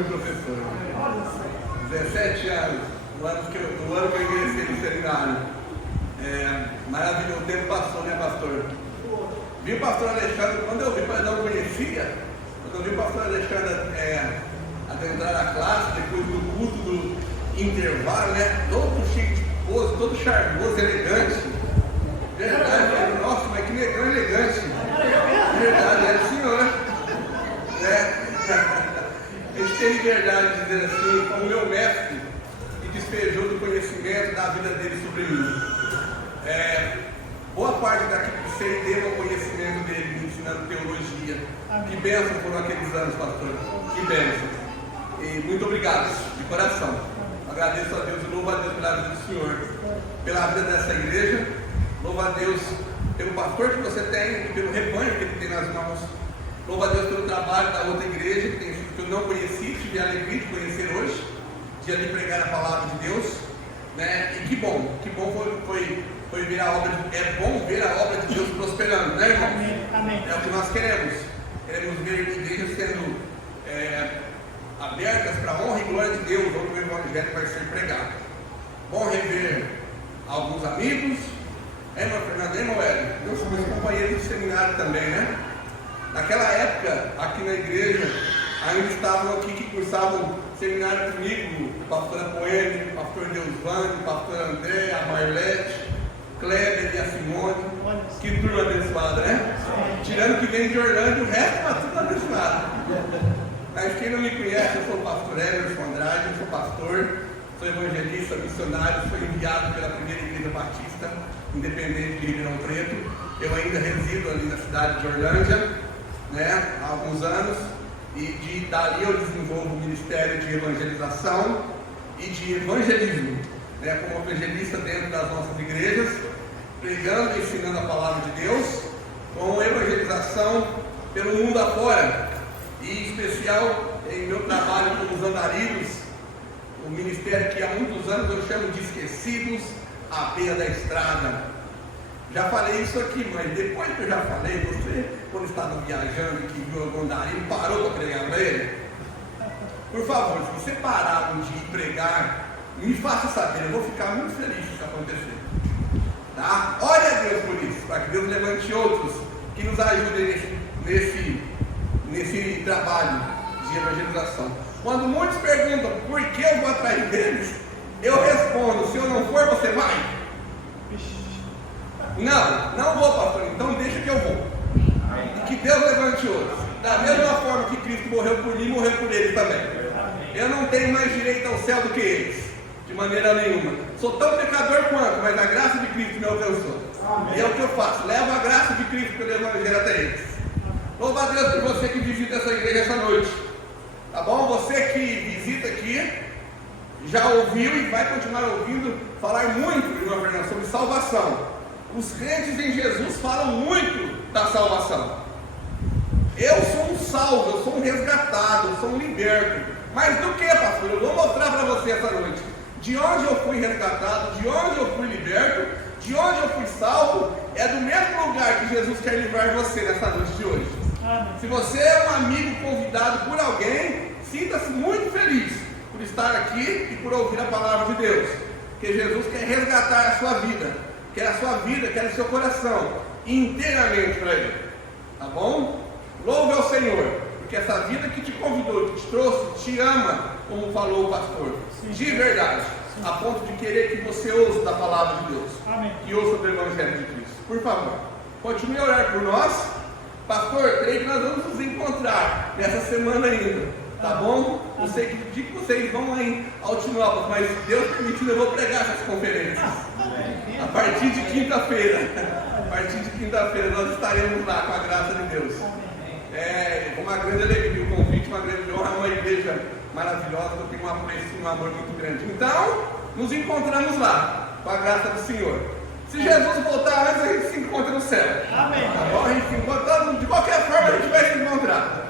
meu professor. 17 anos, no ano que eu ingressei no seminário. Maravilhoso, o tempo passou, né, pastor? Vi o pastor Alexandre, quando eu vi, eu não conhecia, quando eu vi o pastor Alexandre adentrar na classe, depois do culto do intervalo, né? Todo cheio de pose, todo charmoso, elegante. Verdade, nossa, mas que negão elegante. Verdade, é o senhor. A gente tem liberdade de dizer assim, como meu mestre que despejou do conhecimento da vida dele sobre mim. Boa parte daquilo que sei devo ao conhecimento dele, me ensinando teologia. Que bênção foram aqueles anos, pastor. Que bênção. E muito obrigado, de coração. Agradeço a Deus e louvo a Deus pela vida do Senhor, pela vida dessa igreja. Louvo a Deus pelo pastor que você tem e pelo rebanho que ele tem nas mãos. Louvo a Deus pelo trabalho da outra igreja que eu não conheci, tive a alegria de conhecer hoje, de ali pregar a palavra de Deus, né? E que bom foi ver a obra, é bom ver a obra de Deus prosperando, né, irmãos? Amém. É o que nós queremos. Queremos ver igrejas sendo abertas para a honra e glória de Deus, onde o evangelho vai ser pregado. Bom rever alguns amigos, irmã Fernanda, irmã Hélio, eu sou meus companheiros de seminário também, né? Naquela época, aqui na igreja, ainda estavam aqui que cursavam seminário comigo, o pastor Apoene, o pastor Deusvani, o pastor André, a Marlete, Kleber e a Simone. Que turma abençoada, né? Tirando que vem de Orlândia, o resto está tudo abençoado. Mas quem não me conhece, eu sou o pastor Emerson Andrade, eu sou pastor, sou evangelista, missionário, sou enviado pela primeira igreja batista, independente de Ribeirão Preto. Eu ainda resido ali na cidade de Orlândia, né, há alguns anos, e dali eu desenvolvo o ministério de evangelização e de evangelismo, né, como evangelista dentro das nossas igrejas, pregando e ensinando a palavra de Deus, com evangelização pelo mundo afora, e em especial em meu trabalho com os andarilhos, o ministério que há muitos anos eu chamo de esquecidos à beira da estrada. Já falei isso aqui, mas depois que eu já falei, você, quando estava viajando e que viu algum andarilho, parou para pregar para ele? Por favor, se você parar um dia e pregar, me faça saber, eu vou ficar muito feliz se isso acontecer. Tá? Ore a Deus por isso, para que Deus levante outros que nos ajudem nesse trabalho de evangelização. Quando muitos perguntam por que eu vou atrás deles, eu respondo: se eu não for, você vai? Não vou, pastor, então deixa que eu vou. E que Deus levante outros. Da mesma forma que Cristo morreu por mim, morreu por eles também. Eu não tenho mais direito ao céu do que eles, de maneira nenhuma. Sou tão pecador quanto, mas a graça de Cristo me alcançou. E é o que eu faço, levo a graça de Cristo pelo evangelho até eles. Louva a Deus por você que visita essa igreja essa noite. Tá bom? Você que visita aqui, já ouviu e vai continuar ouvindo falar muito, irmã Fernanda, sobre salvação. Os crentes em Jesus falam muito da salvação. Eu sou um salvo, eu sou um resgatado, eu sou um liberto. Mas do que, pastor? Eu vou mostrar para você essa noite. De onde eu fui resgatado, de onde eu fui liberto, de onde eu fui salvo, é do mesmo lugar que Jesus quer livrar você nessa noite de hoje. Se você é um amigo convidado por alguém, sinta-se muito feliz por estar aqui e por ouvir a palavra de Deus. Porque Jesus quer resgatar a sua vida. Quer a sua vida, quer o seu coração inteiramente para Ele. Tá bom? Louve ao Senhor, porque essa vida que te convidou, que te trouxe, te ama, como falou o pastor. Sim. De verdade. Sim. A ponto de querer que você ouça da palavra de Deus. Amém. Que ouça do Evangelho de Cristo. Por favor, continue a orar por nós. Pastor, creio que nós vamos nos encontrar nessa semana ainda. Tá bom? Eu sei que no dia que vocês vão lá em Altinópolis, mas Deus permitindo, eu vou pregar essas conferências. A partir de quinta-feira. A partir de quinta-feira nós estaremos lá com a graça de Deus. É uma grande alegria, um convite, uma grande honra, uma igreja maravilhosa, eu tenho um apreço e um amor muito grande. Então, nos encontramos lá, com a graça do Senhor. Se Jesus voltar antes, a gente se encontra no céu. Amém. Tá bom? A gente se encontra, de qualquer forma a gente vai se encontrar.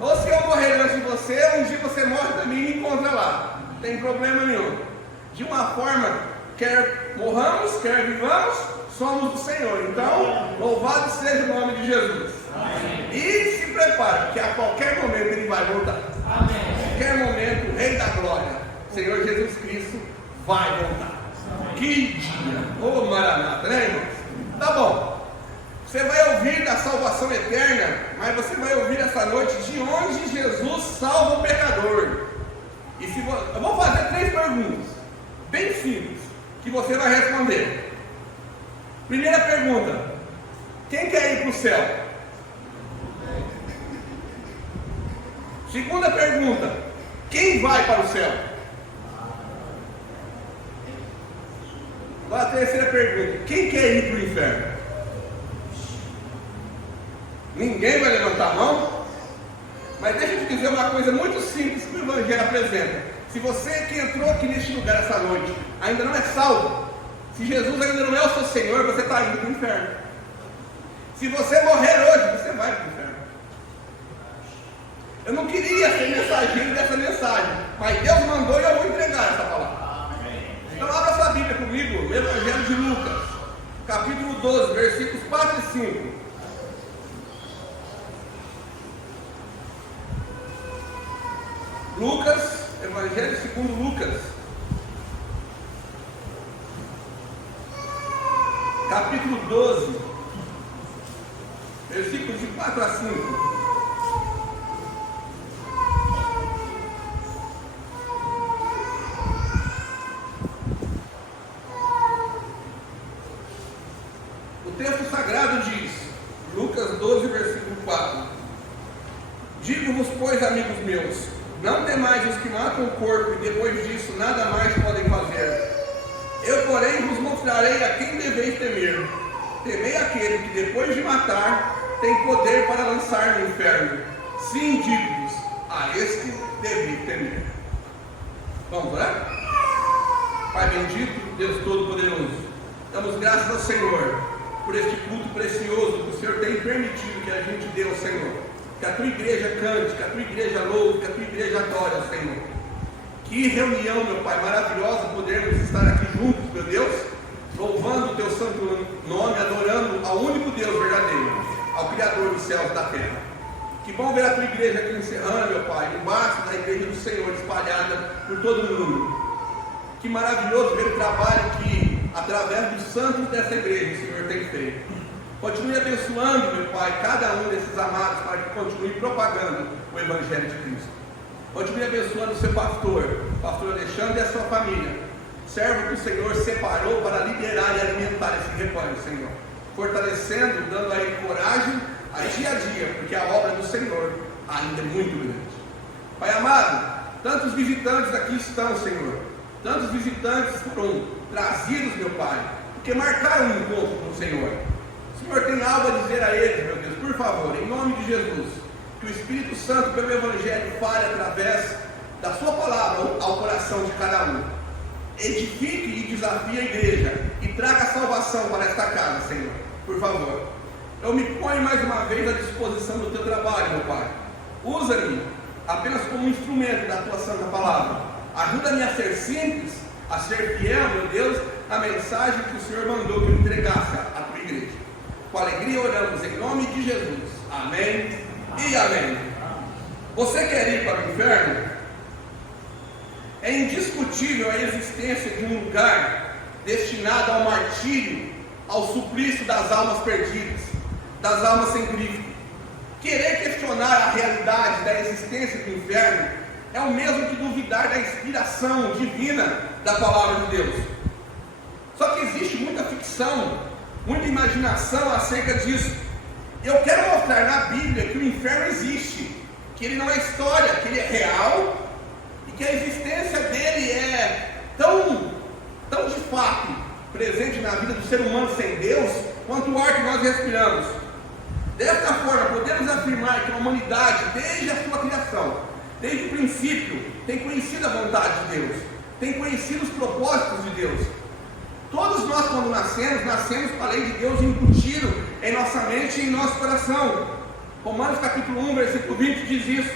Ou se eu morrer antes de você, um dia você morre também e me encontra lá. Não tem problema nenhum. De uma forma, quer morramos, quer vivamos, somos do Senhor. Então, louvado seja o nome de Jesus. Amém. E se prepare, que a qualquer momento Ele vai voltar. Amém. A qualquer momento vai voltar. Que dia! Ô Maranata, né, irmãos? Tá bom. Você vai ouvir da salvação eterna, mas você vai ouvir essa noite de onde Jesus salva o pecador. E se eu vou fazer 3 perguntas, bem simples, que você vai responder. Primeira pergunta: quem quer ir para o céu? Segunda pergunta: quem vai para o céu? Agora a terceira pergunta: quem quer ir para o inferno? Ninguém vai levantar a mão? Mas deixa eu te dizer uma coisa muito simples que o Evangelho apresenta. Se você que entrou aqui neste lugar essa noite ainda não é salvo, se Jesus ainda não é o seu Senhor, você está indo para o inferno. Se você morrer hoje, você vai para o inferno. Eu não queria ser mensageiro dessa mensagem, mas Deus mandou e eu vou entregar essa palavra. Então abra sua Bíblia comigo, no Evangelho de Lucas, capítulo 12, versículos 4 e 5. Lucas, Evangelho segundo Lucas, capítulo 12, versículos de 4 a 5. O texto sagrado diz, Lucas 12, versículo 4: Digo-vos, pois, amigos meus, não temais os que matam o corpo e depois disso nada mais podem fazer. Eu, porém, vos mostrarei a quem deveis temer. Temei aquele que depois de matar tem poder para lançar no inferno. Sim, digo-vos, a este deveis temer. Vamos orar? Pai bendito, Deus Todo-Poderoso, damos graças ao Senhor por este culto precioso que o Senhor tem permitido que a gente dê ao Senhor. Que a tua igreja cante, que a tua igreja louve, que a tua igreja adore ao Senhor. Que reunião, meu Pai, maravilhosa, podermos estar aqui juntos, meu Deus, louvando o teu santo nome, adorando ao único Deus verdadeiro, ao Criador dos céus e da terra. Que bom ver a tua igreja aqui encerrando, meu Pai, embaixo da igreja do Senhor, espalhada por todo o mundo. Que maravilhoso ver o trabalho que, através dos santos dessa igreja, o Senhor tem feito. Continue abençoando, meu Pai, cada um desses amados para que continue propagando o Evangelho de Cristo. Continue abençoando o seu pastor Alexandre e a sua família, servo que o Senhor separou para liderar e alimentar esse rebanho, Senhor, fortalecendo, dando a ele coragem a dia, porque a obra do Senhor ainda é muito grande. Pai amado, tantos visitantes aqui estão, Senhor, tantos visitantes foram trazidos, meu Pai, porque marcaram um encontro com o Senhor. O Senhor tem algo a dizer a eles, meu Deus, por favor, em nome de Jesus, que o Espírito Santo, pelo Evangelho, fale através da sua palavra ao coração de cada um. Edifique e desafie a igreja e traga salvação para esta casa, Senhor, por favor. Eu me ponho mais uma vez à disposição do teu trabalho, meu Pai. Usa-me apenas como instrumento da tua santa palavra. Ajuda-me a ser simples, a ser fiel, meu Deus, à mensagem que o Senhor mandou que eu entregasse à tua igreja. Com alegria oramos em nome de Jesus. Amém e amém. Você quer ir para o inferno? É indiscutível a existência de um lugar destinado ao martírio, ao suplício das almas perdidas, das almas sem Cristo. Querer questionar a realidade da existência do inferno é o mesmo que duvidar da inspiração divina da palavra de Deus. Só que existe muita ficção, muita imaginação acerca disso. Eu quero mostrar na Bíblia que o inferno existe, que ele não é história, que ele é real e que a existência dele é tão de fato presente na vida do ser humano sem Deus quanto o ar que nós respiramos. Desta forma, podemos afirmar que a humanidade, desde a sua criação, desde o princípio, tem conhecido a vontade de Deus, tem conhecido os propósitos de Deus. Todos nós, quando nascemos com a lei de Deus embutido em nossa mente e em nosso coração. Romanos capítulo 1, versículo 20 diz isso.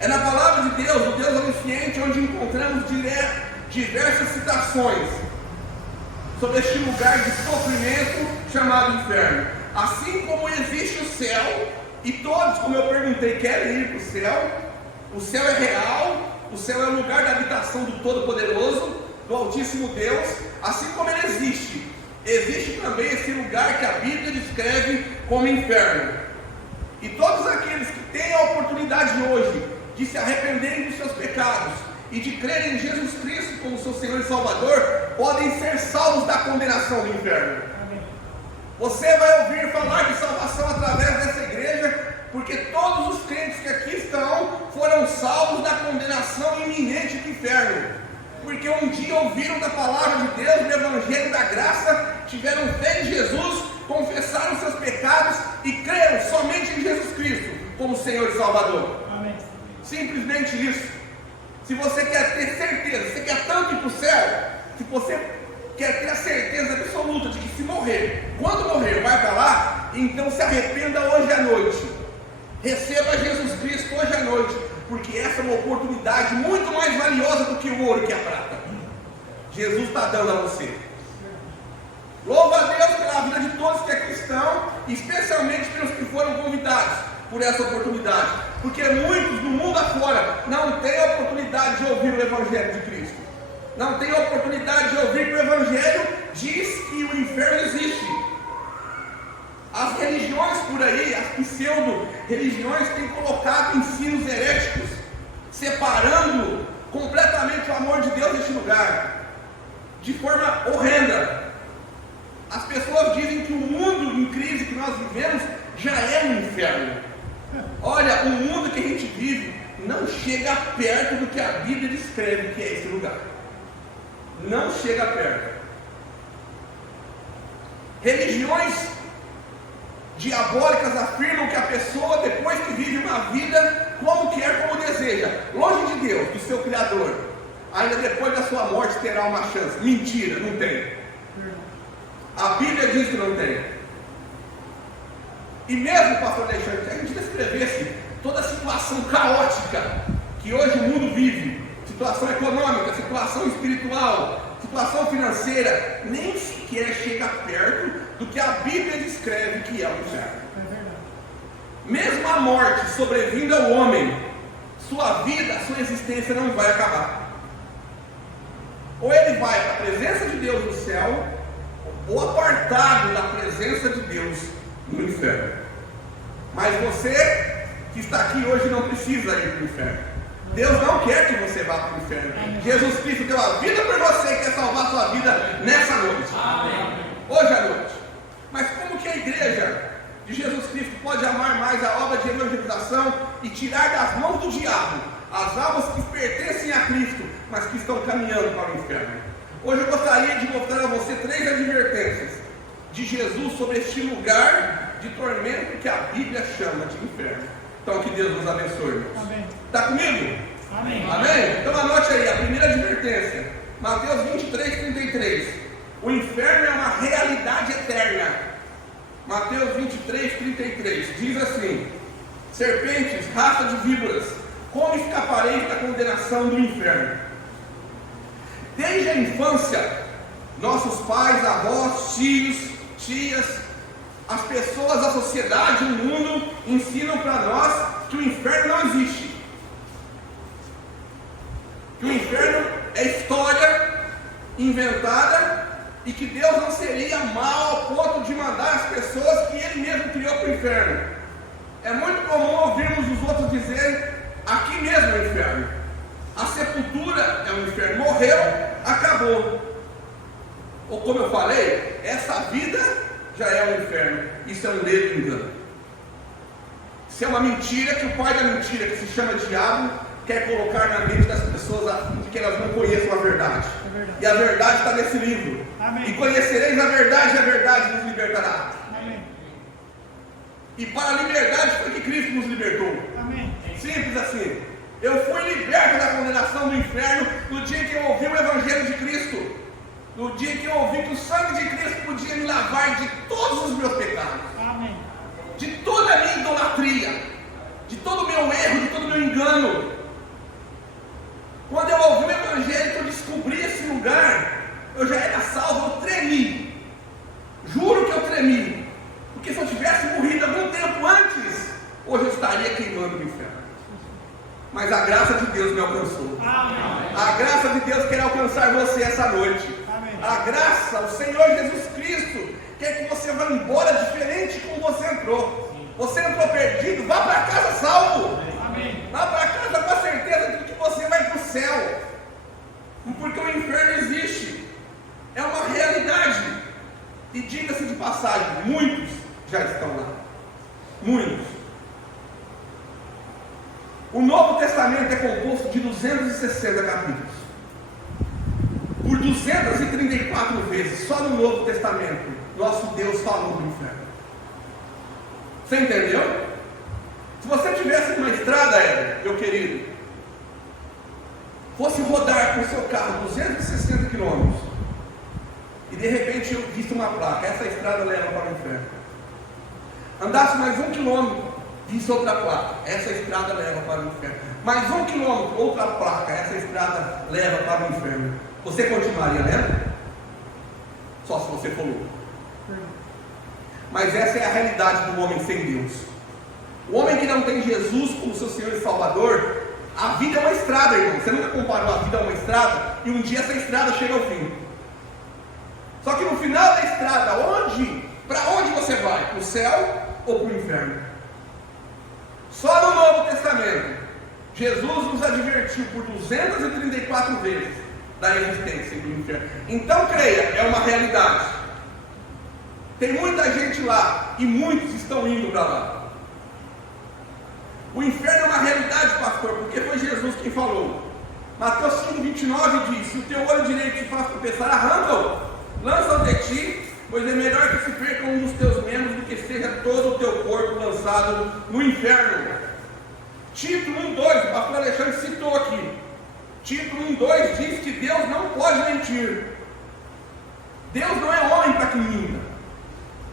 É na palavra de Deus, o Deus onisciente, onde encontramos diversas citações sobre este lugar de sofrimento chamado inferno. Assim como existe o céu, e todos, como eu perguntei, querem ir para o céu é real, o céu é o lugar da habitação do Todo-Poderoso, do Altíssimo Deus, assim como ele existe também esse lugar que a Bíblia descreve como inferno. E todos aqueles que têm a oportunidade hoje de se arrependerem dos seus pecados e de crerem em Jesus Cristo como seu Senhor e Salvador, podem ser salvos da condenação do inferno. Amém. Você vai ouvir falar de salvação através dessa igreja, porque todos os crentes que aqui estão foram salvos da condenação iminente do inferno, porque um dia ouviram da palavra de Deus, do Evangelho da graça, tiveram fé em Jesus, confessaram seus pecados e creram somente em Jesus Cristo como Senhor e Salvador. Amém. Simplesmente isso. Se você quer ter certeza, você quer tanto ir para o céu, se você quer ter a certeza absoluta de que se morrer, quando morrer vai para lá, então se arrependa hoje à noite. Receba Jesus Cristo hoje à noite, porque essa é uma oportunidade muito mais valiosa do que o ouro e que a prata. Jesus está dando a você. Louva a Deus pela vida de todos que aqui estão, especialmente pelos que foram convidados por essa oportunidade, porque muitos do mundo afora não têm a oportunidade de ouvir o Evangelho de Cristo, não têm a oportunidade de ouvir que o Evangelho diz que o inferno existe. As religiões por aí, as pseudo-religiões, têm colocado ensinos heréticos, separando completamente o amor de Deus deste lugar, de forma horrenda. As pessoas dizem que o mundo em crise que nós vivemos já é um inferno. Olha, o mundo que a gente vive não chega perto do que a Bíblia descreve que é esse lugar. Não chega perto. Religiões diabólicas afirmam que a pessoa, depois que vive uma vida como quer, como deseja, longe de Deus, do seu Criador, ainda depois da sua morte terá uma chance. Mentira, não tem. A Bíblia diz que não tem. E mesmo, pastor Alexandre, se a gente descrevesse toda a situação caótica que hoje o mundo vive, situação econômica, situação espiritual, situação financeira, nem sequer chega perto do que a Bíblia descreve que é o inferno. Mesmo a morte sobrevindo ao homem, sua vida, sua existência não vai acabar. Ou ele vai para a presença de Deus no céu, ou apartado da presença de Deus no inferno. Mas você que está aqui hoje não precisa ir para o inferno. Deus não quer que você vá para o inferno. Jesus Cristo deu a vida por você e quer salvar a sua vida nessa noite. Amém. Hoje à noite. Mas como que a igreja de Jesus Cristo pode amar mais a obra de evangelização e tirar das mãos do diabo as almas que pertencem a Cristo, mas que estão caminhando para o inferno? Hoje eu gostaria de mostrar a você 3 advertências de Jesus sobre este lugar de tormento que a Bíblia chama de inferno. Então que Deus nos abençoe. Está comigo? Amém. Amém? Então anote aí a primeira advertência, Mateus 23, 33. O inferno é uma realidade eterna. Mateus 23, 33 diz assim: serpentes, raça de víboras, como escapareis da condenação do inferno? Desde a infância, nossos pais, avós, tios, tias, as pessoas, a sociedade, o mundo ensinam para nós que o inferno não existe. Que o inferno é história inventada e que Deus não seria mau ao ponto de mandar as pessoas que Ele mesmo criou para o inferno. É muito comum ouvirmos os outros dizerem: aqui mesmo é o inferno. A sepultura é um inferno. Morreu, acabou. Ou como eu falei, essa vida já é um inferno. Isso é um ledo engano. Isso é uma mentira que o pai da mentira, que se chama diabo, quer colocar na mente das pessoas de que elas não conheçam a verdade. E a verdade está nesse livro. Amém. E conhecereis a verdade nos libertará. Amém. E para a liberdade foi que Cristo nos libertou. Amém. Simples assim. Eu fui liberto da condenação do inferno no dia que eu ouvi o Evangelho de Cristo. No dia que eu ouvi que o sangue de Cristo podia me lavar de todos os meus pecados. Amém. De toda a minha idolatria. De todo o meu erro, de todo o meu engano. Quando eu ouvi o Evangelho, que eu descobri esse lugar, eu já era salvo, eu tremi. Juro que eu tremi. Porque se eu tivesse morrido algum tempo antes, hoje eu estaria queimando no inferno. mas a graça de Deus me alcançou. A graça de Deus quer alcançar você essa noite. A graça, o Senhor Jesus Cristo quer que você vá embora diferente como você entrou. Você entrou perdido, vá para casa salvo. Vá para casa com a certeza de que você vai para o céu. Porque o inferno existe. É uma realidade. E diga-se de passagem, muitos já estão lá. Muitos. O Novo Testamento é composto de 260 capítulos. Por 234 vezes, só no Novo Testamento, nosso Deus falou do inferno. Você entendeu? Se você tivesse uma estrada, meu querido, fosse rodar com o seu carro 260 quilômetros, e de repente eu visse uma placa, essa estrada leva para o inferno. Andasse mais 1 quilômetro, visse outra placa, essa estrada leva para o inferno. Mais 1 quilômetro, outra placa, essa estrada leva para o inferno. Você continuaria lendo? Só se você for louco. Mas essa é a realidade do homem sem Deus. O homem que não tem Jesus como seu Senhor e Salvador, a vida é uma estrada, irmão. Você nunca comparou a vida a uma estrada e um dia essa estrada chega ao fim. Só que no final da estrada, para onde você vai? Para o céu ou para o inferno? Só no Novo Testamento, Jesus nos advertiu por 234 vezes da existência do inferno. Então creia, é uma realidade. Tem muita gente lá e muitos estão indo para lá. O inferno é uma realidade, pastor, porque foi Jesus quem falou. Mateus 5,29 diz: se o teu olho direito te faz tropeçar, arranca-o, lança-o de ti, pois é melhor que se perca um dos teus membros do que seja todo o teu corpo lançado no inferno. Tito 1,2, o pastor Alexandre citou aqui. Tito 1,2 diz que Deus não pode mentir. Deus não é homem para que minta.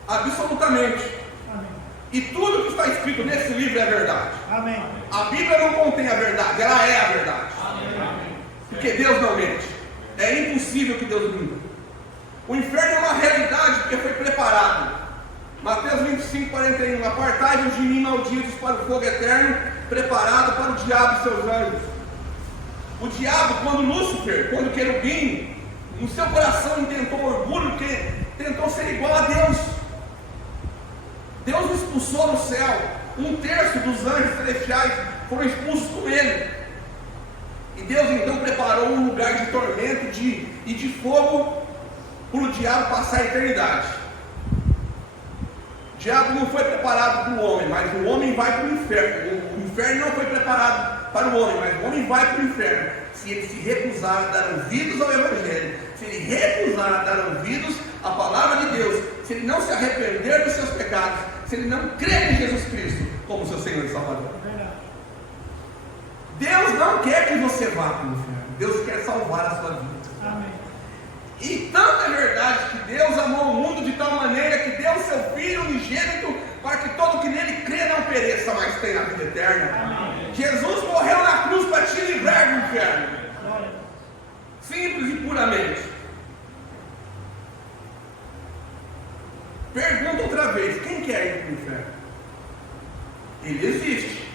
Absolutamente. Amém. E tudo que está escrito nesse livro é verdade. Amém. A Bíblia não contém a verdade, ela é a verdade. Amém. Porque Deus não mente. É impossível que Deus minta. O inferno é uma realidade porque foi preparado. Mateus 25:41. Apartai-vos de mim, malditos, para o fogo eterno, preparado para o diabo e seus anjos. O diabo, quando Lúcifer, quando querubim, no seu coração intentou orgulho, porque tentou ser igual a Deus. Deus o expulsou do céu. 1/3 dos anjos celestiais foram expulsos com ele. E Deus então preparou um lugar de tormento e de fogo para o diabo passar a eternidade. O diabo não foi preparado para o homem, mas o homem vai para o inferno. O inferno não foi preparado para o homem, mas o homem vai para o inferno. Se ele se recusar a dar ouvidos ao Evangelho, se ele recusar a dar ouvidos à palavra de Deus, se ele não se arrepender dos seus pecados, se ele não crer em Jesus Cristo como seu Senhor e Salvador. Deus não quer que você vá para o inferno. Deus quer salvar a sua vida. Amém. E tanto é verdade que Deus amou o mundo de tal maneira que deu o seu Filho unigênito para que todo que nele crê não pereça, mas tenha a vida eterna. Amém. Jesus morreu na cruz para te livrar do inferno. Simples e puramente. Pergunta outra vez: quem quer ir para o inferno? Ele existe.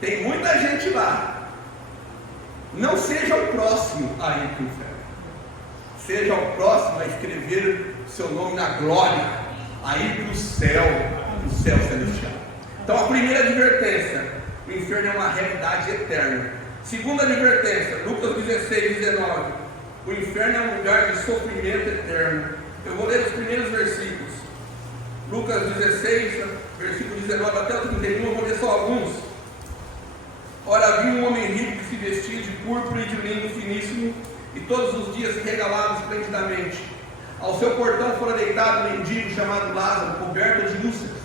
Tem muita gente lá. Não seja o próximo a ir para o inferno. Seja o próximo a escrever o seu nome na glória, a ir para o céu celestial. Então a primeira advertência: o inferno é uma realidade eterna. Segunda advertência, Lucas 16:19. O inferno é um lugar de sofrimento eterno. Eu vou ler os primeiros versículos. Lucas 16, versículo 19 até o 31, eu vou ler só alguns. Ora, havia um homem rico que se vestia de púrpura e de linho finíssimo, e todos os dias se regalava esplendidamente. Ao seu portão fora deitado um mendigo chamado Lázaro, coberto de úlceras,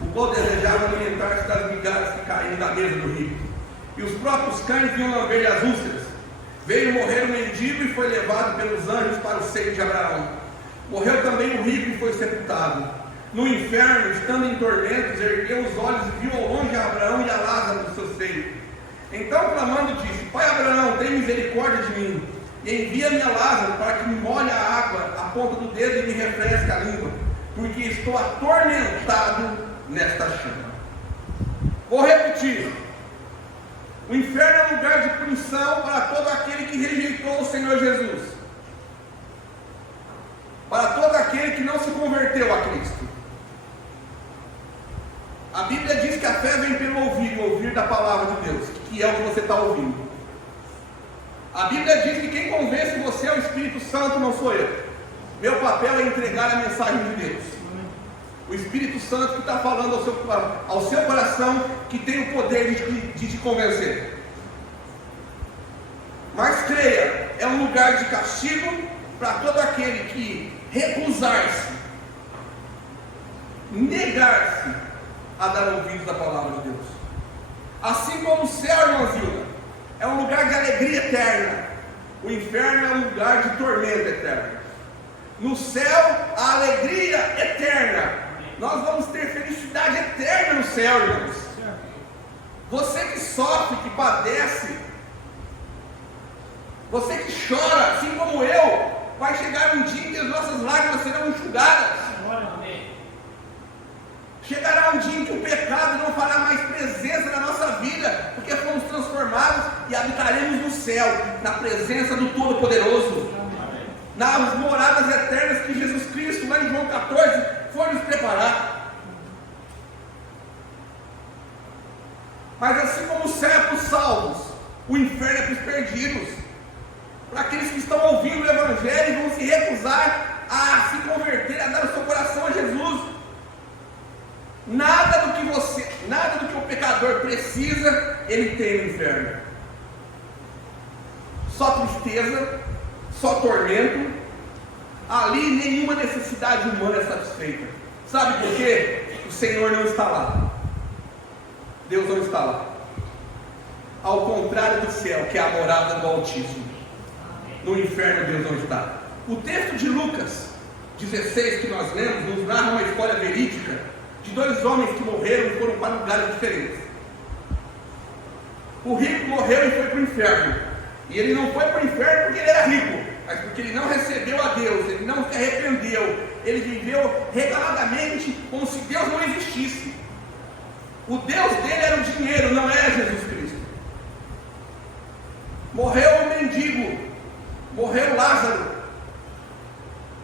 o qual desejava alimentar-se das migalhas que caíam da mesa do rico. E os próprios cães vinham lamber-lhe as úlceras. Veio morrer o mendigo e foi levado pelos anjos para o seio de Abraão. Morreu também o rico e foi sepultado. No inferno, estando em tormentos, ergueu os olhos e viu ao longe a Abraão e a Lázaro do seu seio. Então, clamando, disse: Pai Abraão, tem misericórdia de mim, e envia-me a Lázaro para que me molhe a água a ponta do dedo e me refresque a língua, porque estou atormentado nesta chama. Vou repetir. O inferno é um lugar de punição para todo aquele que rejeitou o Senhor Jesus, para todo aquele que não se converteu a Cristo. A Bíblia diz que a fé vem pelo ouvir, o ouvir da palavra de Deus, que é o que você está ouvindo. A Bíblia diz que quem convence você é o Espírito Santo, não sou eu. Meu papel é entregar a mensagem de Deus. O Espírito Santo que está falando ao seu coração, que tem o poder de te convencer. Mas creia, é um lugar de castigo para todo aquele que recusar-se, negar-se a dar ouvidos à palavra de Deus. Assim como o céu, irmã Zilda, é um lugar de alegria eterna, o inferno é um lugar de tormento eterno. No céu, a alegria eterna. Nós vamos ter felicidade eterna no céu, irmãos. Você que sofre, que padece, você que chora, assim como eu, vai chegar um dia em que as nossas lágrimas serão enxugadas. Chegará um dia em que o pecado não fará mais presença na nossa vida, porque fomos transformados e habitaremos no céu, na presença do Todo-Poderoso, nas moradas eternas que Jesus Cristo, lá em João 14, foi nos preparar. Mas assim como o céu é para os salvos, o inferno é para os perdidos, para aqueles que estão ouvindo o Evangelho e vão se recusar a se converter, a dar o seu coração a Jesus. Nada do que o pecador precisa, ele tem no inferno. Só tristeza, só tormento. Ali nenhuma necessidade humana é satisfeita. Sabe por quê? O Senhor não está lá. Deus não está lá. Ao contrário do céu, que é a morada do Altíssimo, no inferno Deus não está. O texto de Lucas 16 que nós lemos nos narra uma história verídica de dois homens que morreram e foram para lugares diferentes. O rico morreu e foi para o inferno. E ele não foi para o inferno porque ele era rico, mas porque ele não recebeu a Deus, ele não se arrependeu, ele viveu regaladamente como se Deus não existisse. O Deus dele era o dinheiro, não era Jesus Cristo. Morreu o mendigo, morreu Lázaro,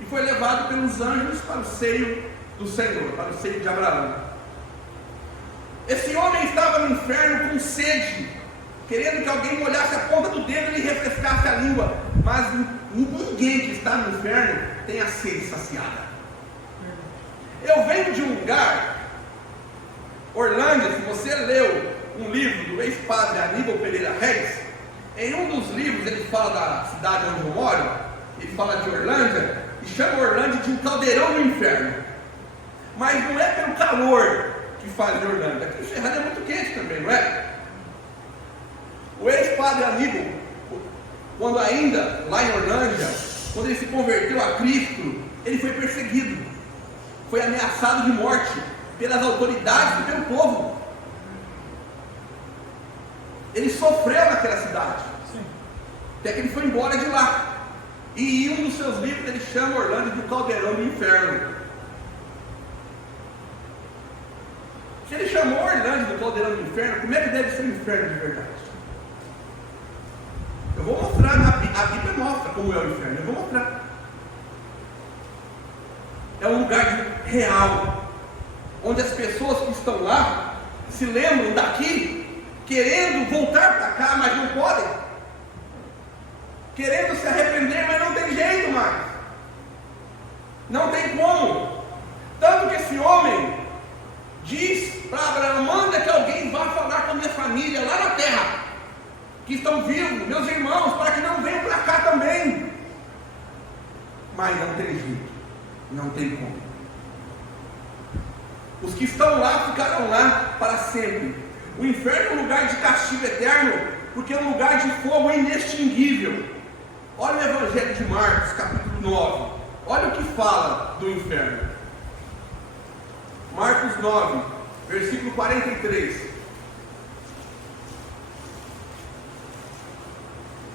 e foi levado pelos anjos para o seio do Senhor, para o seio de Abraão. Esse homem estava no inferno com sede, querendo que alguém molhasse a ponta do dedo e lhe refrescasse a língua, mas ninguém que está no inferno tem a sede saciada. Eu venho de um lugar, Orlândia. Se você leu um livro do ex-padre Aníbal Pereira Reis, em um dos livros ele fala da cidade onde eu moro, ele fala de Orlândia, e chama Orlândia de um caldeirão do inferno. Mas não é pelo calor que faz de Orlândia. Aqui em Serrano é muito quente também, não é? O ex-padre Aníbal, quando ainda lá em Orlândia, quando ele se converteu a Cristo, ele foi perseguido, foi ameaçado de morte pelas autoridades e pelo povo. Ele sofreu naquela cidade, até que ele foi embora de lá. E em um dos seus livros ele chama Orlândia de caldeirão do inferno. Se ele chamou Orlândia do caldeirão do inferno, como é que deve ser o inferno de verdade? Eu vou mostrar, a Bíblia mostra como é o inferno, eu vou mostrar. É um lugar real, onde as pessoas que estão lá se lembram daqui, querendo voltar para cá, mas não podem, querendo se arrepender, mas não tem jeito mais, não tem como. Tanto que esse homem diz para Abraão: manda que alguém vá falar com a minha família lá na terra, que estão vivos, meus irmãos, para que não venham para cá também. Mas não tem jeito, não tem como. Os que estão lá ficarão lá para sempre. O inferno é um lugar de castigo eterno, porque é um lugar de fogo inextinguível. Olha o Evangelho de Marcos, capítulo 9. Olha o que fala do inferno. Marcos 9, versículo 43.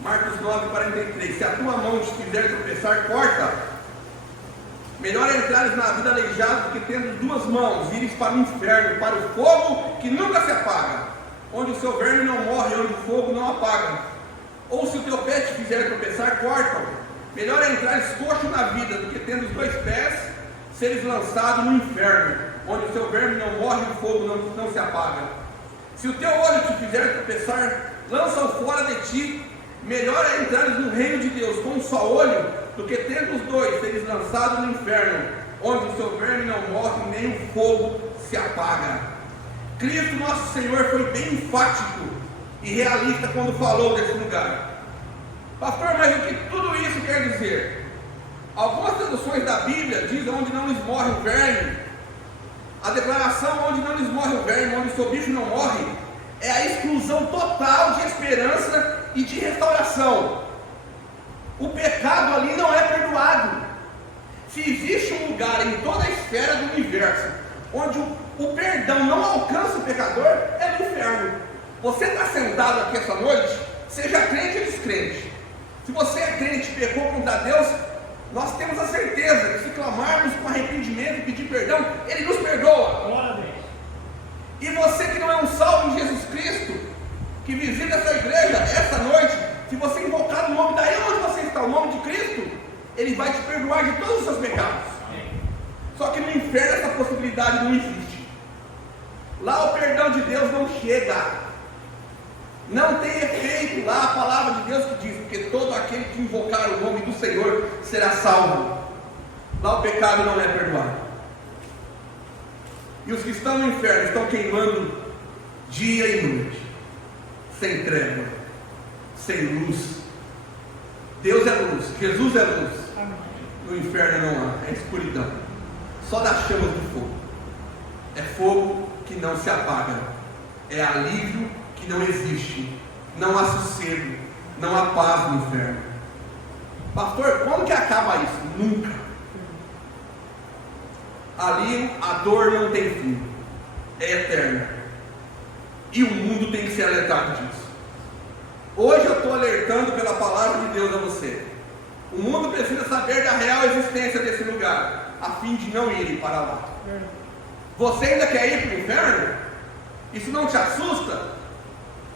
Marcos 9, 43. Se a tua mão te fizer tropeçar, corta. Melhor é entrares na vida aleijado do que tendo duas mãos, ires para o inferno, para o fogo que nunca se apaga, onde o seu verme não morre, onde o fogo não apaga. Ou se o teu pé te fizer tropeçar, corta-o. Melhor é entrares coxo na vida do que tendo os 2 pés, seres lançado no inferno, onde o seu verme não morre e o fogo não se apaga. Se o teu olho te fizer tropeçar, lança-o fora de ti. Melhor é entrares no reino de Deus com um só olho, do que tendo os 2, seres lançado no inferno, onde o seu verme não morre nem o fogo se apaga. Cristo nosso Senhor foi bem enfático e realista quando falou desse lugar. Pastor, mas o que tudo isso quer dizer? Algumas traduções da Bíblia dizem onde não lhes morre o verme. A declaração onde não lhes morre o verme, onde o seu bicho não morre, é a exclusão total de esperança e de restauração. O pecado ali não é perdoado. Se existe um lugar em toda a esfera do universo onde o perdão não alcança o pecador, é no inferno. Você está sentado aqui essa noite, seja crente ou descrente. Se você é crente e pecou contra Deus, nós temos a certeza que se clamarmos com arrependimento e pedir perdão, Ele nos perdoa. E você que não é um salvo em Jesus Cristo, que visita essa igreja essa noite, se você invocar o nome daí onde você está, o nome de Cristo, Ele vai te perdoar de todos os seus pecados. Só que no inferno essa possibilidade não existe. Lá o perdão de Deus não chega. Não tem efeito lá a palavra de Deus que diz, porque todo aquele que invocar o nome do Senhor será salvo. Lá o pecado não é perdoado. E os que estão no inferno estão queimando dia e noite, sem treva, sem luz. Deus é luz, Jesus é luz. No inferno não há, é escuridão, só das chamas do fogo. É fogo que não se apaga, é alívio que não existe, não há sossego, não há paz no inferno. Pastor, quando que acaba isso? Nunca. Ali a dor não tem fim, é eterna, e o mundo tem que ser alertado disso. Hoje eu estou alertando pela palavra de Deus a você. O mundo precisa saber da real existência desse lugar, a fim de não irem para lá. Você ainda quer ir para o inferno? Isso não te assusta?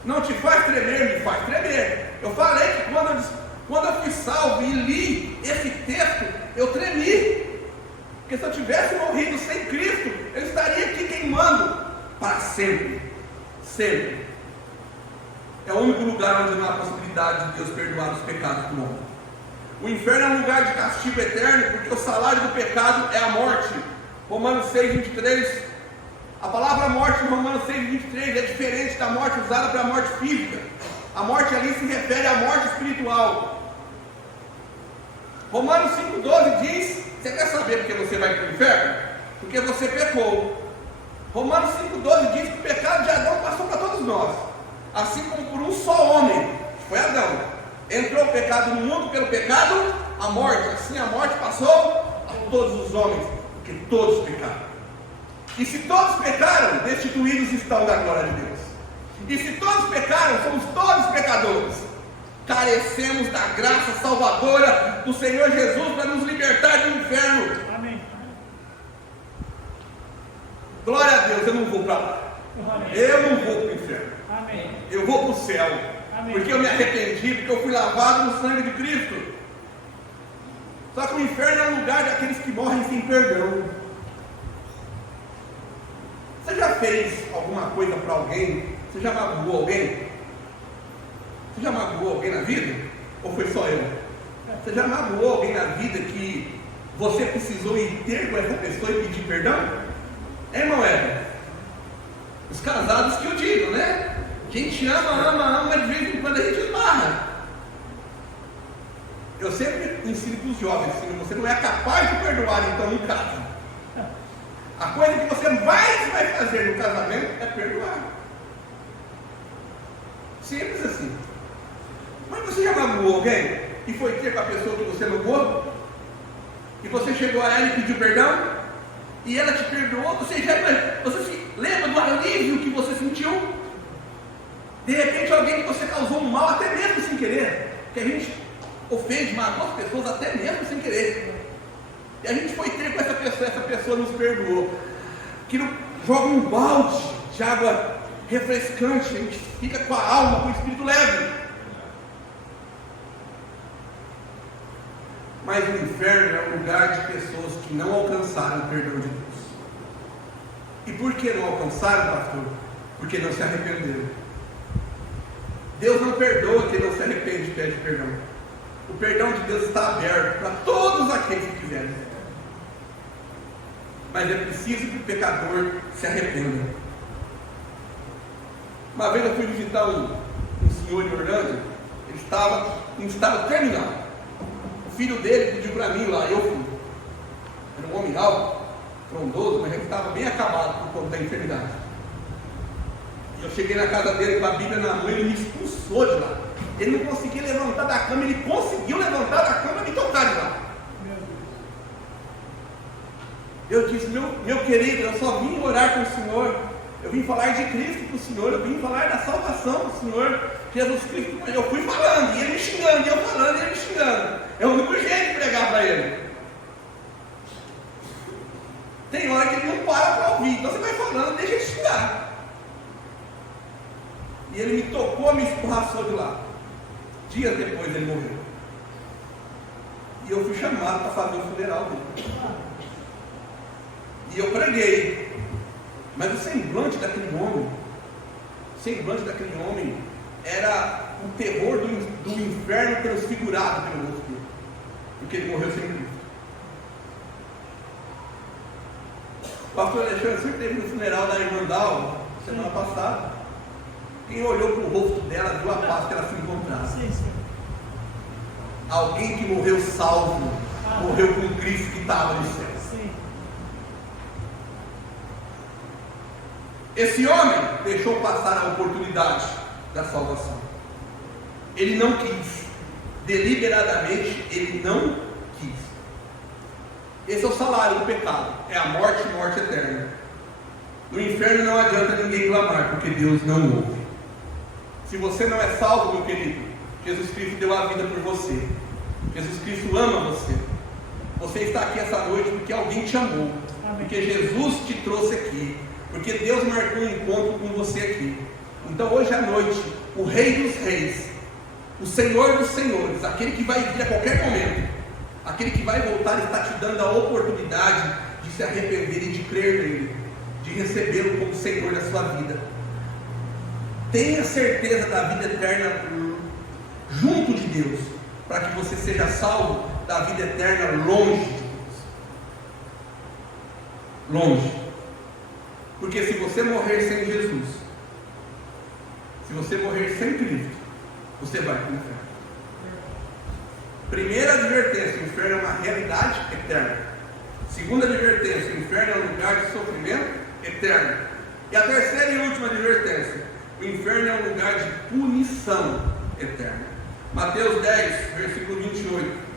Não te faz tremer? Me faz tremer. Eu falei que quando eu fui salvo e li esse texto, eu tremi. Porque se eu tivesse morrido sem Cristo, eu estaria aqui queimando para sempre. Sempre. É o único lugar onde não há possibilidade de Deus perdoar os pecados do homem. O inferno é um lugar de castigo eterno, porque o salário do pecado é a morte. Romanos 6:23. A palavra morte em Romanos 6:23 é diferente da morte usada para a morte física. A morte ali se refere à morte espiritual. Romanos 5:12 diz: você quer saber porque você vai para o inferno? Porque você pecou. Romanos 5:12 diz que o pecado de Adão passou para todos nós, assim como por um só homem, que foi Adão. Entrou o pecado no mundo, pelo pecado a morte, assim a morte passou a todos os homens, porque todos pecaram. E se todos pecaram, destituídos estão da glória de Deus. E se todos pecaram, somos todos pecadores. Carecemos da graça salvadora do Senhor Jesus para nos libertar do inferno. Amém. Glória a Deus, eu não vou para lá. Amém. Eu não vou para o inferno. Amém. Eu vou para o céu. Amém. Porque eu me arrependi, porque eu fui lavado no sangue de Cristo. Só que o inferno é um lugar daqueles que morrem sem perdão. Você já fez alguma coisa para alguém? Você já magoou alguém? Você já magoou alguém na vida? Ou foi só eu? Você já magoou alguém na vida que você precisou ir ter com essa pessoa e pedir perdão? É, irmão Éder? Os casados que eu digo, né? A gente ama, mas de vez em quando a gente esbarra. Eu sempre ensino para os jovens, assim, você não é capaz de perdoar, então não casa. A coisa que você mais vai fazer no casamento é perdoar. Simples assim. Mas você já magoou alguém e foi ter com a pessoa que você magoou? E você chegou a ela e pediu perdão? E ela te perdoou? Você se lembra do alívio que você sentiu? De repente alguém que você causou um mal, até mesmo sem querer, que a gente ofende, magoa as pessoas até mesmo sem querer. E a gente foi ter com essa pessoa nos perdoou. Que joga um balde de água refrescante, a gente fica com a alma, com o espírito leve. Mas o inferno é um lugar de pessoas que não alcançaram o perdão de Deus. E por que não alcançaram, pastor? Porque não se arrependeram. Deus não perdoa quem não se arrepende e pede perdão. O perdão de Deus está aberto para todos aqueles que quiserem. Mas é preciso que o pecador se arrependa. Uma vez eu fui visitar um senhor em Orlando. Ele estava em estado terminal. O filho dele pediu para mim lá, eu fui. Era um homem alto, frondoso, mas ele estava bem acabado por conta da enfermidade. E eu cheguei na casa dele com a Bíblia na mão e ele me expulsou de lá. Ele não conseguia levantar da cama, ele conseguiu levantar da cama e me tocar de lá. Eu disse, meu querido, eu só vim orar com o Senhor. Eu vim falar de Cristo para o Senhor, eu vim falar da salvação do Senhor, Jesus Cristo. Eu fui falando, e ele me xingando, e eu falando, e ele me xingando. É o único jeito de pregar para ele. Tem hora que ele não para para ouvir, então você vai falando, deixa ele xingar. E ele me tocou, me escorraçou de lá. Dias depois ele morreu. E eu fui chamado para fazer o funeral dele. E eu preguei. Mas o semblante daquele homem era o terror do inferno transfigurado pelo rosto dele. Porque ele morreu sem Cristo. O pastor Alexandre sempre teve no funeral da irmã Dalva, semana passada. Quem olhou para o rosto dela viu a paz que ela se encontrava. Alguém que morreu salvo, morreu com Cristo que estava no céu. Esse homem deixou passar a oportunidade da salvação. Ele não quis. Deliberadamente, ele não quis. Esse é o salário do pecado. É a morte, morte eterna. No inferno não adianta ninguém clamar, porque Deus não ouve. Se você não é salvo, meu querido, Jesus Cristo deu a vida por você. Jesus Cristo ama você. Você está aqui essa noite porque alguém te amou. Porque Jesus te trouxe aqui. Porque Deus marcou um encontro com você aqui. Então hoje à noite, o Rei dos Reis, o Senhor dos Senhores, aquele que vai vir a qualquer momento, aquele que vai voltar, está te dando a oportunidade de se arrepender e de crer nele, de recebê-lo como Senhor da sua vida. Tenha certeza da vida eterna junto de Deus, para que você seja salvo da vida eterna longe de Deus. Longe. Porque se você morrer sem Jesus, se você morrer sem Cristo, você vai para o inferno. Primeira advertência: o inferno é uma realidade eterna. Segunda advertência: o inferno é um lugar de sofrimento eterno. E a terceira e última advertência: o inferno é um lugar de punição eterna. Mateus 10, versículo 28.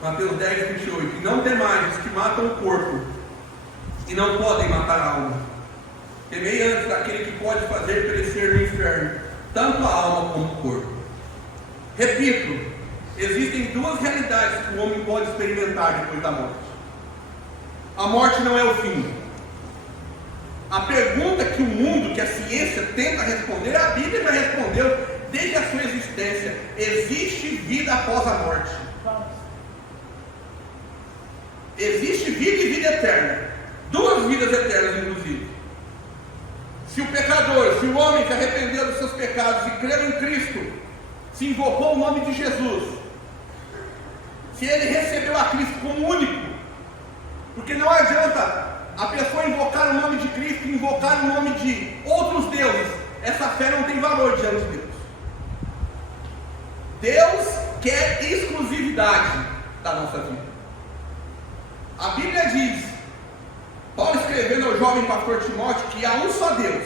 Mateus 10, 28. E não temais os que matam o corpo e não podem matar a alma. Temei antes daquele que pode fazer perecer no inferno tanto a alma como o corpo. Repito, existem duas realidades que o homem pode experimentar depois da morte. A morte não é o fim. A pergunta que o mundo, que a ciência tenta responder, a Bíblia já respondeu desde a sua existência: existe vida após a morte. Existe vida e vida eterna. Duas vidas eternas, inclusive. Se o pecador, se o homem se arrependeu dos seus pecados e creu em Cristo, se invocou o nome de Jesus, se ele recebeu a Cristo como único, porque não adianta a pessoa invocar o nome de Cristo e invocar o nome de outros deuses. Essa fé não tem valor diante de Deus. Deus quer exclusividade da nossa vida. A Bíblia diz, Paulo escrevendo ao jovem pastor Timóteo, que há um só Deus.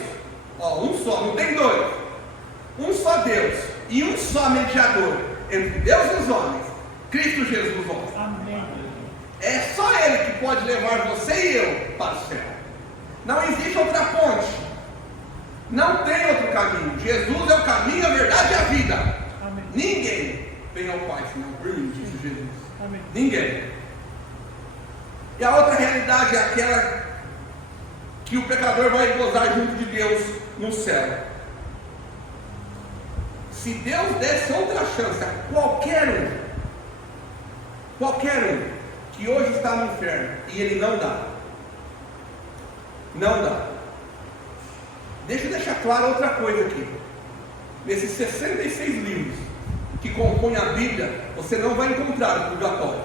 Um só, não tem dois. Um só Deus e um só mediador entre Deus e os homens, Cristo Jesus nosso. Amém. É só Ele que pode levar você e eu para o céu. Não existe outra ponte. Não tem outro caminho. Jesus é o caminho, a verdade e a vida. Amém. Ninguém vem ao Pai senão por mim, disse Jesus. Amém. Ninguém. E a outra realidade é aquela que o pecador vai gozar junto de Deus no céu. Se Deus desse outra chance a qualquer um que hoje está no inferno, e Ele não dá. Deixa eu deixar claro outra coisa aqui. Nesses 66 livros que compõem a Bíblia, você não vai encontrar o purgatório.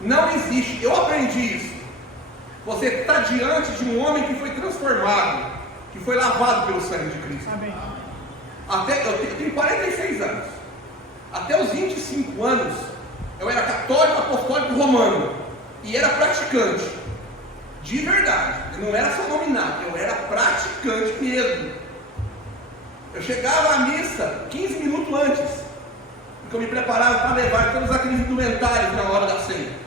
Não existe. Eu aprendi isso. Você está diante de um homem que foi transformado, que foi lavado pelo sangue de Cristo. Amém. Eu tenho 46 anos. Até os 25 anos, eu era católico, apostólico, romano. E era praticante. De verdade. Eu não era só nominado, eu era praticante mesmo. Eu chegava à missa 15 minutos antes, porque eu me preparava para levar todos aqueles indumentários na hora da ceia.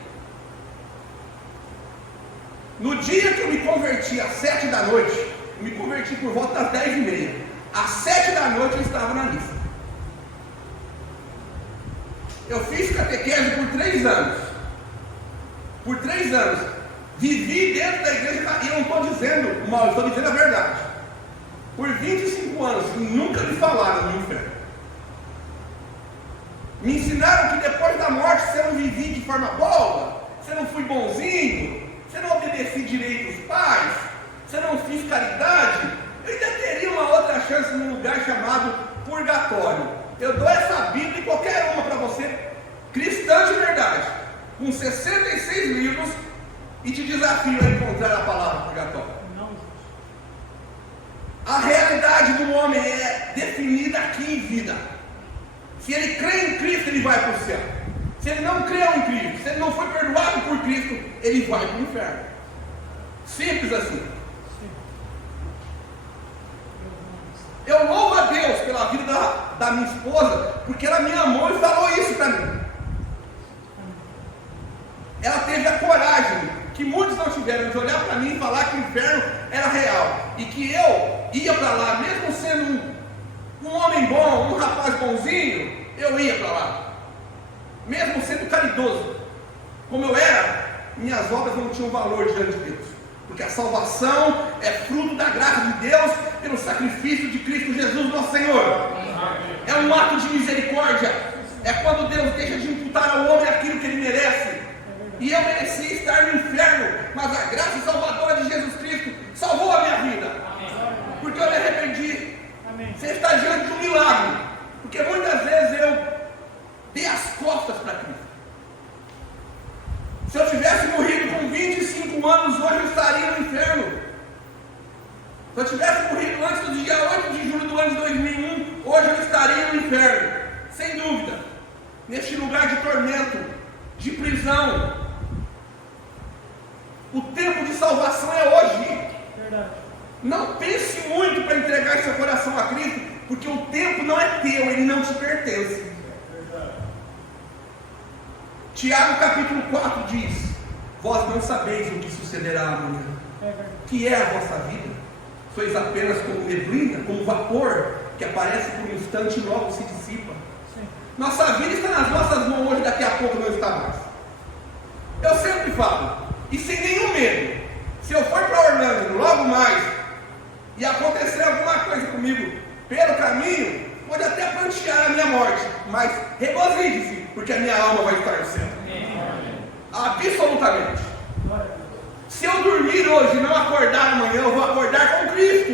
No dia que eu me converti, às 7 da noite, eu me converti por volta das 10h30. Às 7 da noite eu estava na missa. Eu fiz catequese por 3 anos. Por 3 anos. Vivi dentro da igreja, e não estou dizendo mal, estou dizendo a verdade. Por 25 anos, e nunca me falaram no inferno. Me ensinaram que depois da morte, se eu não vivi de forma boa, se eu não fui bonzinho, se eu não obedeci direito aos pais, se eu não fiz caridade, eu ainda teria uma outra chance num lugar chamado purgatório. Eu dou essa Bíblia e qualquer uma para você, cristã de verdade, com 66 livros, e te desafio a encontrar a palavra purgatório. A realidade do homem é definida aqui em vida. Se ele crê em Cristo, ele vai para o céu. Se ele não creu em Cristo, se ele não foi perdoado por Cristo, ele vai para o inferno. Simples assim. Eu louvo a Deus pela vida da minha esposa, porque ela me amou e falou isso para mim. Ela teve a coragem, que muitos não tiveram, de olhar para mim e falar que o inferno era real, e que eu ia para lá, mesmo sendo um homem bom, um rapaz bonzinho, eu ia para lá, mesmo sendo caridoso, como eu era, minhas obras não tinham valor diante de Deus, porque a salvação é fruto da graça de Deus, pelo sacrifício de Cristo Jesus nosso Senhor. É um ato de misericórdia, é quando Deus deixa de imputar ao homem aquilo que ele merece. E eu merecia estar no inferno, mas a graça salvadora de Jesus Cristo salvou a minha vida. Porque eu me arrependi. Você está diante de um milagre. Porque muitas vezes eu dei as costas para Cristo. Se eu tivesse morrido com 25 anos, hoje eu estaria no inferno. Se eu tivesse morrido antes do dia 8 de julho do ano de 2001, hoje eu estaria no inferno. Sem dúvida. Neste lugar de tormento, de prisão. O tempo de salvação é hoje. Verdade. Não pense muito para entregar seu coração a Cristo, porque o tempo não é teu, ele não te pertence. Verdade. Tiago capítulo 4 diz: vós não sabeis o que sucederá amanhã. Que é a vossa vida? Sois apenas como neblina, como vapor, que aparece por um instante e logo se dissipa. Sim. Nossa vida está nas nossas mãos hoje, daqui a pouco não está mais. Eu sempre falo, e sem nenhum medo, se eu for para Orlando logo mais, e acontecer alguma coisa comigo pelo caminho, pode até plantear a minha morte, mas regozije-se, porque a minha alma vai estar no céu. Absolutamente. Se eu dormir hoje e não acordar amanhã, eu vou acordar com Cristo,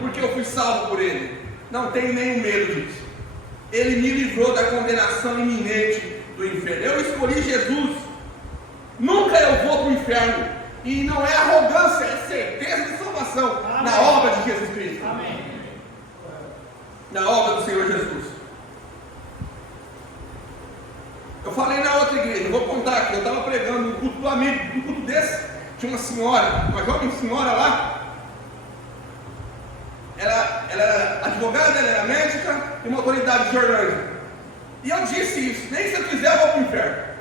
porque eu fui salvo por Ele. Não tenho nenhum medo disso. Ele me livrou da condenação iminente do inferno. Eu escolhi Jesus. Nunca eu vou para o inferno. E não é arrogância, é certeza de salvação. Amém. Na obra de Jesus Cristo. Amém. Na obra do Senhor Jesus. Eu falei na outra igreja, eu vou contar aqui. Eu estava pregando no culto do amigo, no culto desse. Tinha uma senhora, uma jovem senhora lá. Ela era advogada, ela era médica e uma autoridade de Orlândia. E eu disse isso: nem se eu quiser eu vou para o inferno.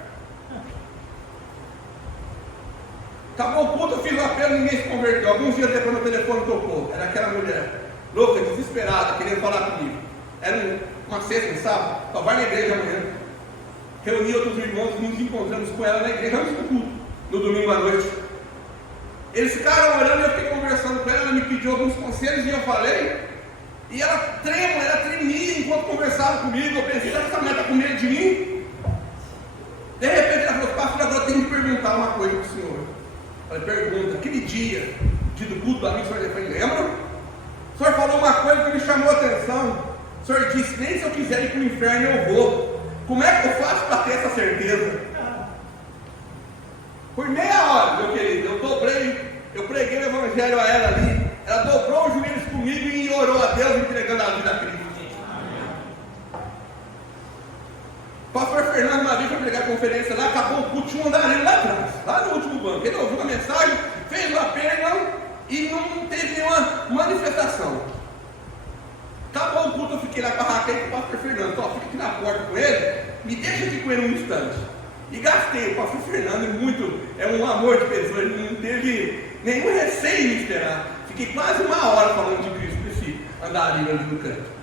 Acabou o culto, eu fiz o apelo, ninguém se converteu. Alguns dias depois meu telefone tocou. Era aquela mulher louca, desesperada, querendo falar comigo. Era uma sexta, um sábado. Só vai na igreja amanhã. Reuni outros irmãos, nos encontramos com ela na igreja antes do culto. no domingo à noite. Eles ficaram orando e eu fiquei conversando com ela me pediu alguns conselhos e eu falei, e ela tremia enquanto conversava comigo. Eu pensei, essa mulher está com medo de mim? De repente ela falou, pastor, agora eu tenho que perguntar uma coisa para o senhor. Eu falei, pergunta, aquele dia do culto do amigo, o senhor lembra? O senhor falou uma coisa que me chamou a atenção. O senhor disse, nem se eu quiser ir para o inferno eu vou. Como é que eu faço para ter essa certeza? Por meia hora, meu querido, eu preguei o evangelho a ela ali. Ela dobrou os joelhos comigo e orou a Deus, entregando a vida a Cristo. O pastor Fernando uma vez foi pregar a conferência lá, acabou o culto, tinha um andarilho lá atrás, lá no último banco. Ele ouviu a mensagem, fez uma perna e não teve nenhuma manifestação. Acabou o culto, eu fiquei lá com a Raquel e com o pastor Fernando. Então, fica aqui na porta com ele, me deixa aqui com ele um instante. E gastei. O pastor Fernando é um amor de pessoa, ele não teve nenhum receio em esperar. Fiquei quase uma hora falando de Cristo para esse andarilho ali no canto.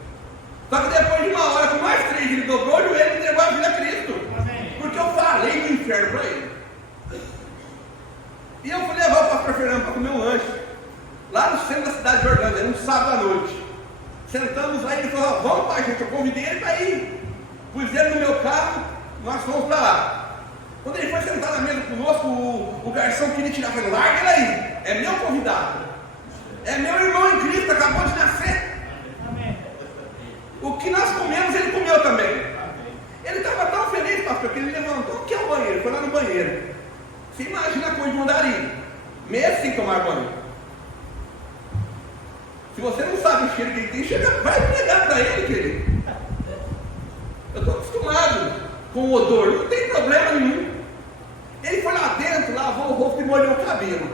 Só que depois de uma hora, com mais 3, ele dobrou o joelho e entregou a vida a Cristo. Porque eu falei do inferno para ele. E eu fui levar o pastor Fernando para comer um lanche, lá no centro da cidade de Orlando, era um sábado à noite. Sentamos lá e ele falou, vamos pai, gente, eu convidei ele para ir. Pus ele no meu carro, nós fomos para lá. Quando ele foi sentar na mesa conosco, o garçom queria tirar, falei, larga ele aí, é meu convidado. É meu irmão em Cristo, acabou de nascer. O que nós comemos, ele comeu também. Ele estava tão feliz, pastor, que ele levantou, o que é o banheiro? Foi lá no banheiro. Você imagina a coisa de um andarilho, meio sem tomar banho. Se você não sabe o cheiro que ele tem, vai pegar para ele, querido. Eu estou acostumado com o odor, não tem problema nenhum. Ele foi lá dentro, lavou o rosto e molhou o cabelo.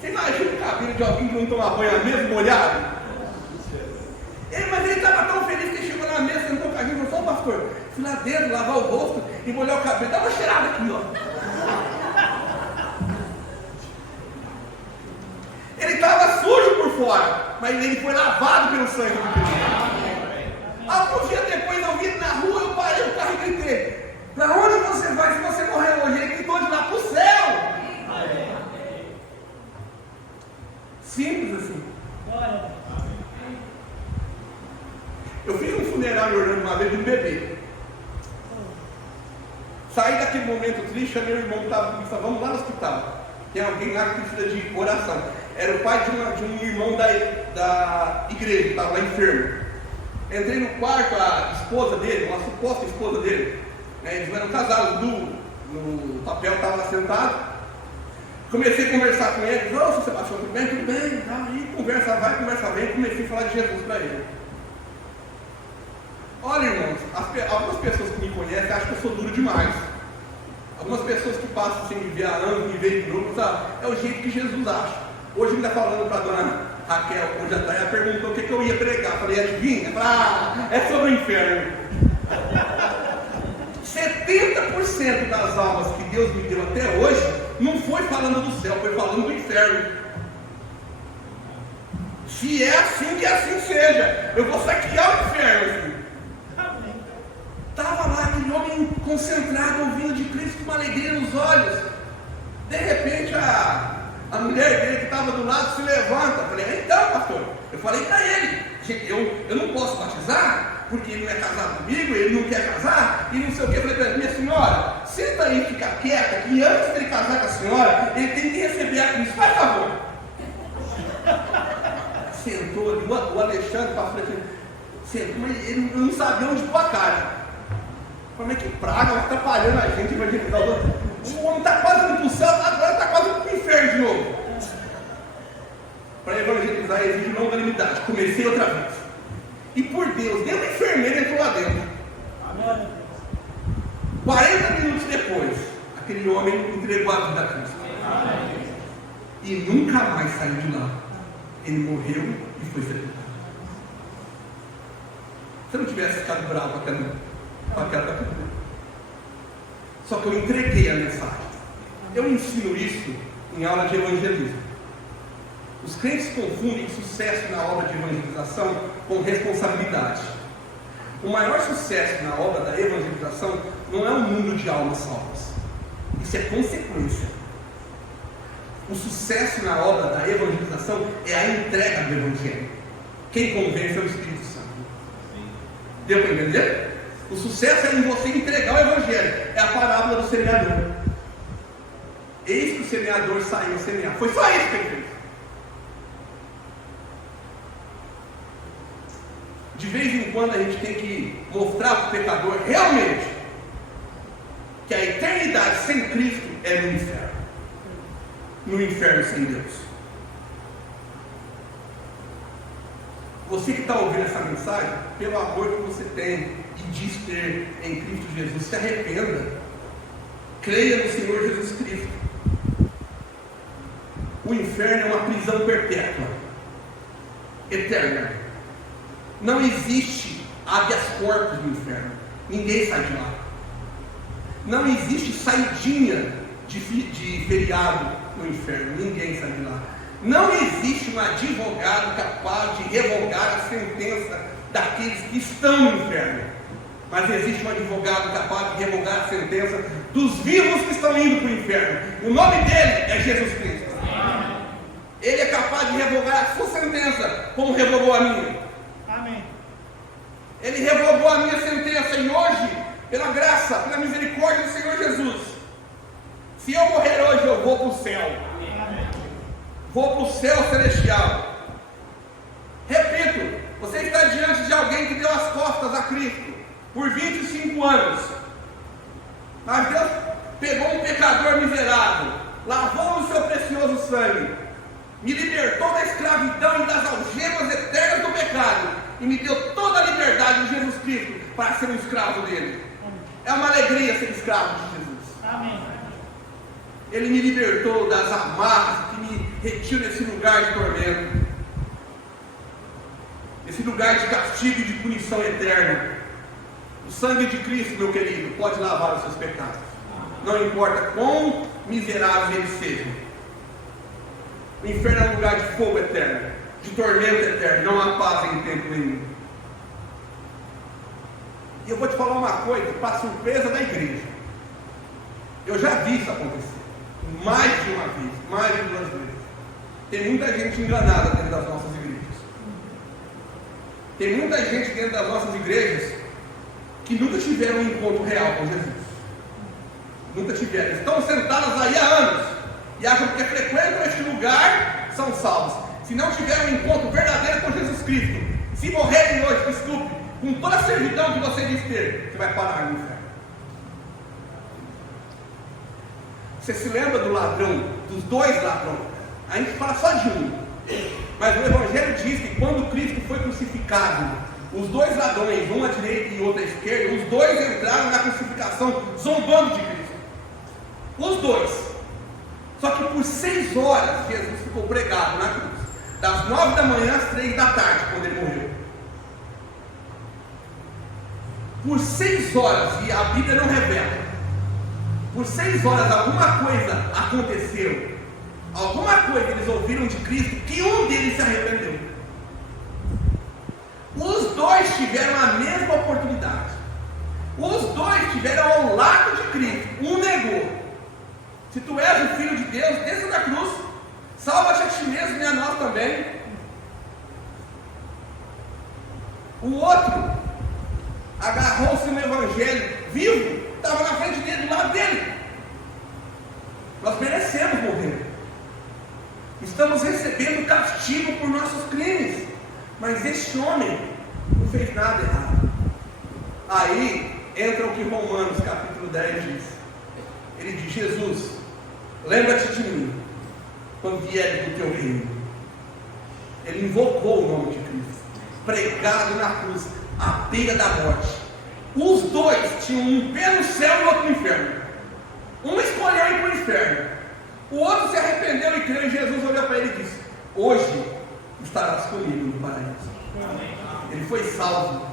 Você imagina o cabelo de alguém que não toma banho mesmo molhado? Mas ele estava tão feliz que ele chegou na mesa, sentou com a gente e falou, pastor, fui lá dentro, lavar o rosto e molhar o cabelo, dá uma cheirada aqui, ó. Ele estava sujo por fora, mas ele foi lavado pelo sangue de Cristo. Alguns dias depois eu vi ele na rua, eu parei o carro e gritei, para onde você vai se você morrer hoje? Ele gritou de lá para o céu. Simples assim. Eu fiz um funeral em Orlando uma vez de um bebê. Saí daquele momento triste, chamei o irmão que estava comigo, vamos lá no hospital. Tem alguém lá que precisa de oração. Era o pai de um irmão da igreja, que estava lá enfermo. Entrei no quarto, a esposa dele, uma suposta esposa dele, eles eram casados, no papel estava lá sentado. Comecei a conversar com ele, ô Sebastião, tudo bem? Tudo bem, aí conversa vai, conversa vem, comecei a falar de Jesus para ele. Olha, irmãos, algumas pessoas que me conhecem acham que eu sou duro demais. Algumas pessoas que passam sem me ver há anos, me veem de novo, sabe? É o jeito que Jesus acha. Hoje ele está falando para a dona Raquel, onde ela perguntou o que eu ia pregar. Falei, adivinha? É sobre o inferno. 70% das almas que Deus me deu até hoje não foi falando do céu, foi falando do inferno. Se é assim, que assim seja. Eu vou saquear o inferno, filho. Estava lá aquele homem concentrado, ouvindo de Cristo com uma alegria nos olhos. De repente a mulher dele que estava do lado se levanta. Eu falei, então pastor, eu falei para ele, eu não posso batizar, porque ele não é casado comigo, ele não quer casar, e não sei o que. Eu falei para ele, minha senhora, senta aí e fica quieta, que antes de ele casar com a senhora, ele tem que receber a Cristo, faz favor. Sentou ali, o Alexandre, pastor, sentou, mas ele não sabia onde pôr a cara. Como é que praga, vai atrapalhando a gente, evangelizar o outro. O homem está quase indo para o céu, agora está quase indo para o inferno de novo. Para evangelizar exige longanimidade. Comecei outra vez. E por Deus, nem uma enfermeira entrou lá dentro. 40 minutos depois, aquele homem entregou a vida a Cristo. E nunca mais saiu de lá. Ele morreu e foi sepultado. Se eu não tivesse ficado bravo com aquela cultura. Só que eu entreguei a mensagem. Eu ensino isso em aula de evangelismo. Os crentes confundem sucesso na obra de evangelização com responsabilidade. O maior sucesso na obra da evangelização não é um número de almas salvas. Isso é consequência. O sucesso na obra da evangelização é a entrega do Evangelho. Quem convence é o Espírito Santo. Deu para entender? O sucesso é em você entregar o Evangelho. É a parábola do semeador. Eis que o semeador saiu a semear. Foi só isso que ele fez. De vez em quando a gente tem que mostrar para o pecador realmente que a eternidade sem Cristo é no inferno. No inferno sem Deus. Você que está ouvindo essa mensagem, pelo amor que você tem e diz ter em Cristo Jesus, se arrependa. Creia no Senhor Jesus Cristo. O inferno é uma prisão perpétua, eterna. Não existe habeas corpus no inferno. Ninguém sai de lá. Não existe saidinha de feriado no inferno. Ninguém sai de lá. Não existe um advogado capaz de revogar a sentença daqueles que estão no inferno. Mas existe um advogado capaz de revogar a sentença dos vivos que estão indo para o inferno. O nome dele é Jesus Cristo. Ele é capaz de revogar a sua sentença, como revogou a minha. Amém. Ele revogou a minha sentença e hoje, pela graça, pela misericórdia do Senhor Jesus, se eu morrer hoje, eu vou para o céu. Vou para o céu celestial. Repito, você está diante de alguém que deu as costas a Cristo por 25 anos. Mas Deus pegou um pecador miserável, lavou no seu precioso sangue, me libertou da escravidão e das algemas eternas do pecado, e me deu toda a liberdade de Jesus Cristo para ser um escravo dele. É uma alegria ser escravo de Jesus. Amém. Ele me libertou das amarras que me retiram desse lugar de tormento, esse lugar de castigo e de punição eterna. O sangue de Cristo, meu querido, pode lavar os seus pecados. Não importa quão miseráveis eles sejam. O inferno é um lugar de fogo eterno, de tormento eterno. Não há paz em tempo nenhum. E eu vou te falar uma coisa, para surpresa da igreja. Eu já vi isso acontecer. Mais de uma vez, mais de 2 vezes. Tem muita gente enganada dentro das nossas igrejas. Tem muita gente dentro das nossas igrejas que nunca tiveram um encontro real com Jesus. Nunca tiveram. Estão sentadas aí há anos e acham que frequentam este lugar são salvos. Se não tiverem um encontro verdadeiro com Jesus Cristo, se morrerem hoje, desculpe, com toda a servidão que você diz ter, você vai parar no inferno. Você se lembra do ladrão, dos 2 ladrões? A gente fala só de um. Mas o Evangelho diz que quando Cristo foi crucificado, os 2 ladrões, um à direita e outro à esquerda, os 2 entraram na crucificação zombando de Cristo. Os 2. Só que por 6 horas Jesus ficou pregado na cruz. Das 9 da manhã às 3 da tarde, quando ele morreu. Por 6 horas, e a Bíblia não revela. Por 6 horas alguma coisa aconteceu. Alguma coisa eles ouviram de Cristo que um deles se arrependeu. Os 2 tiveram a mesma oportunidade. Os 2 tiveram ao lado de Cristo. Um negou. Se tu és o Filho de Deus, desça da cruz. Salva-te a ti mesmo e a nós também. O outro agarrou-se no Evangelho vivo. Estava na frente dele, do lado dele. Nós merecemos morrer. Estamos recebendo castigo por nossos crimes. Mas este homem não fez nada errado. Aí entra o que Romanos capítulo 10 diz. Ele diz: Jesus, lembra-te de mim quando vier do teu reino. Ele invocou o nome de Cristo, pregado na cruz, à beira da morte. Os 2 tinham um pé no céu e outro no inferno. Um escolheu ir para o inferno, o outro se arrependeu e creu em Jesus. Olhou para ele e disse: hoje estarás comigo no paraíso. Ele foi salvo.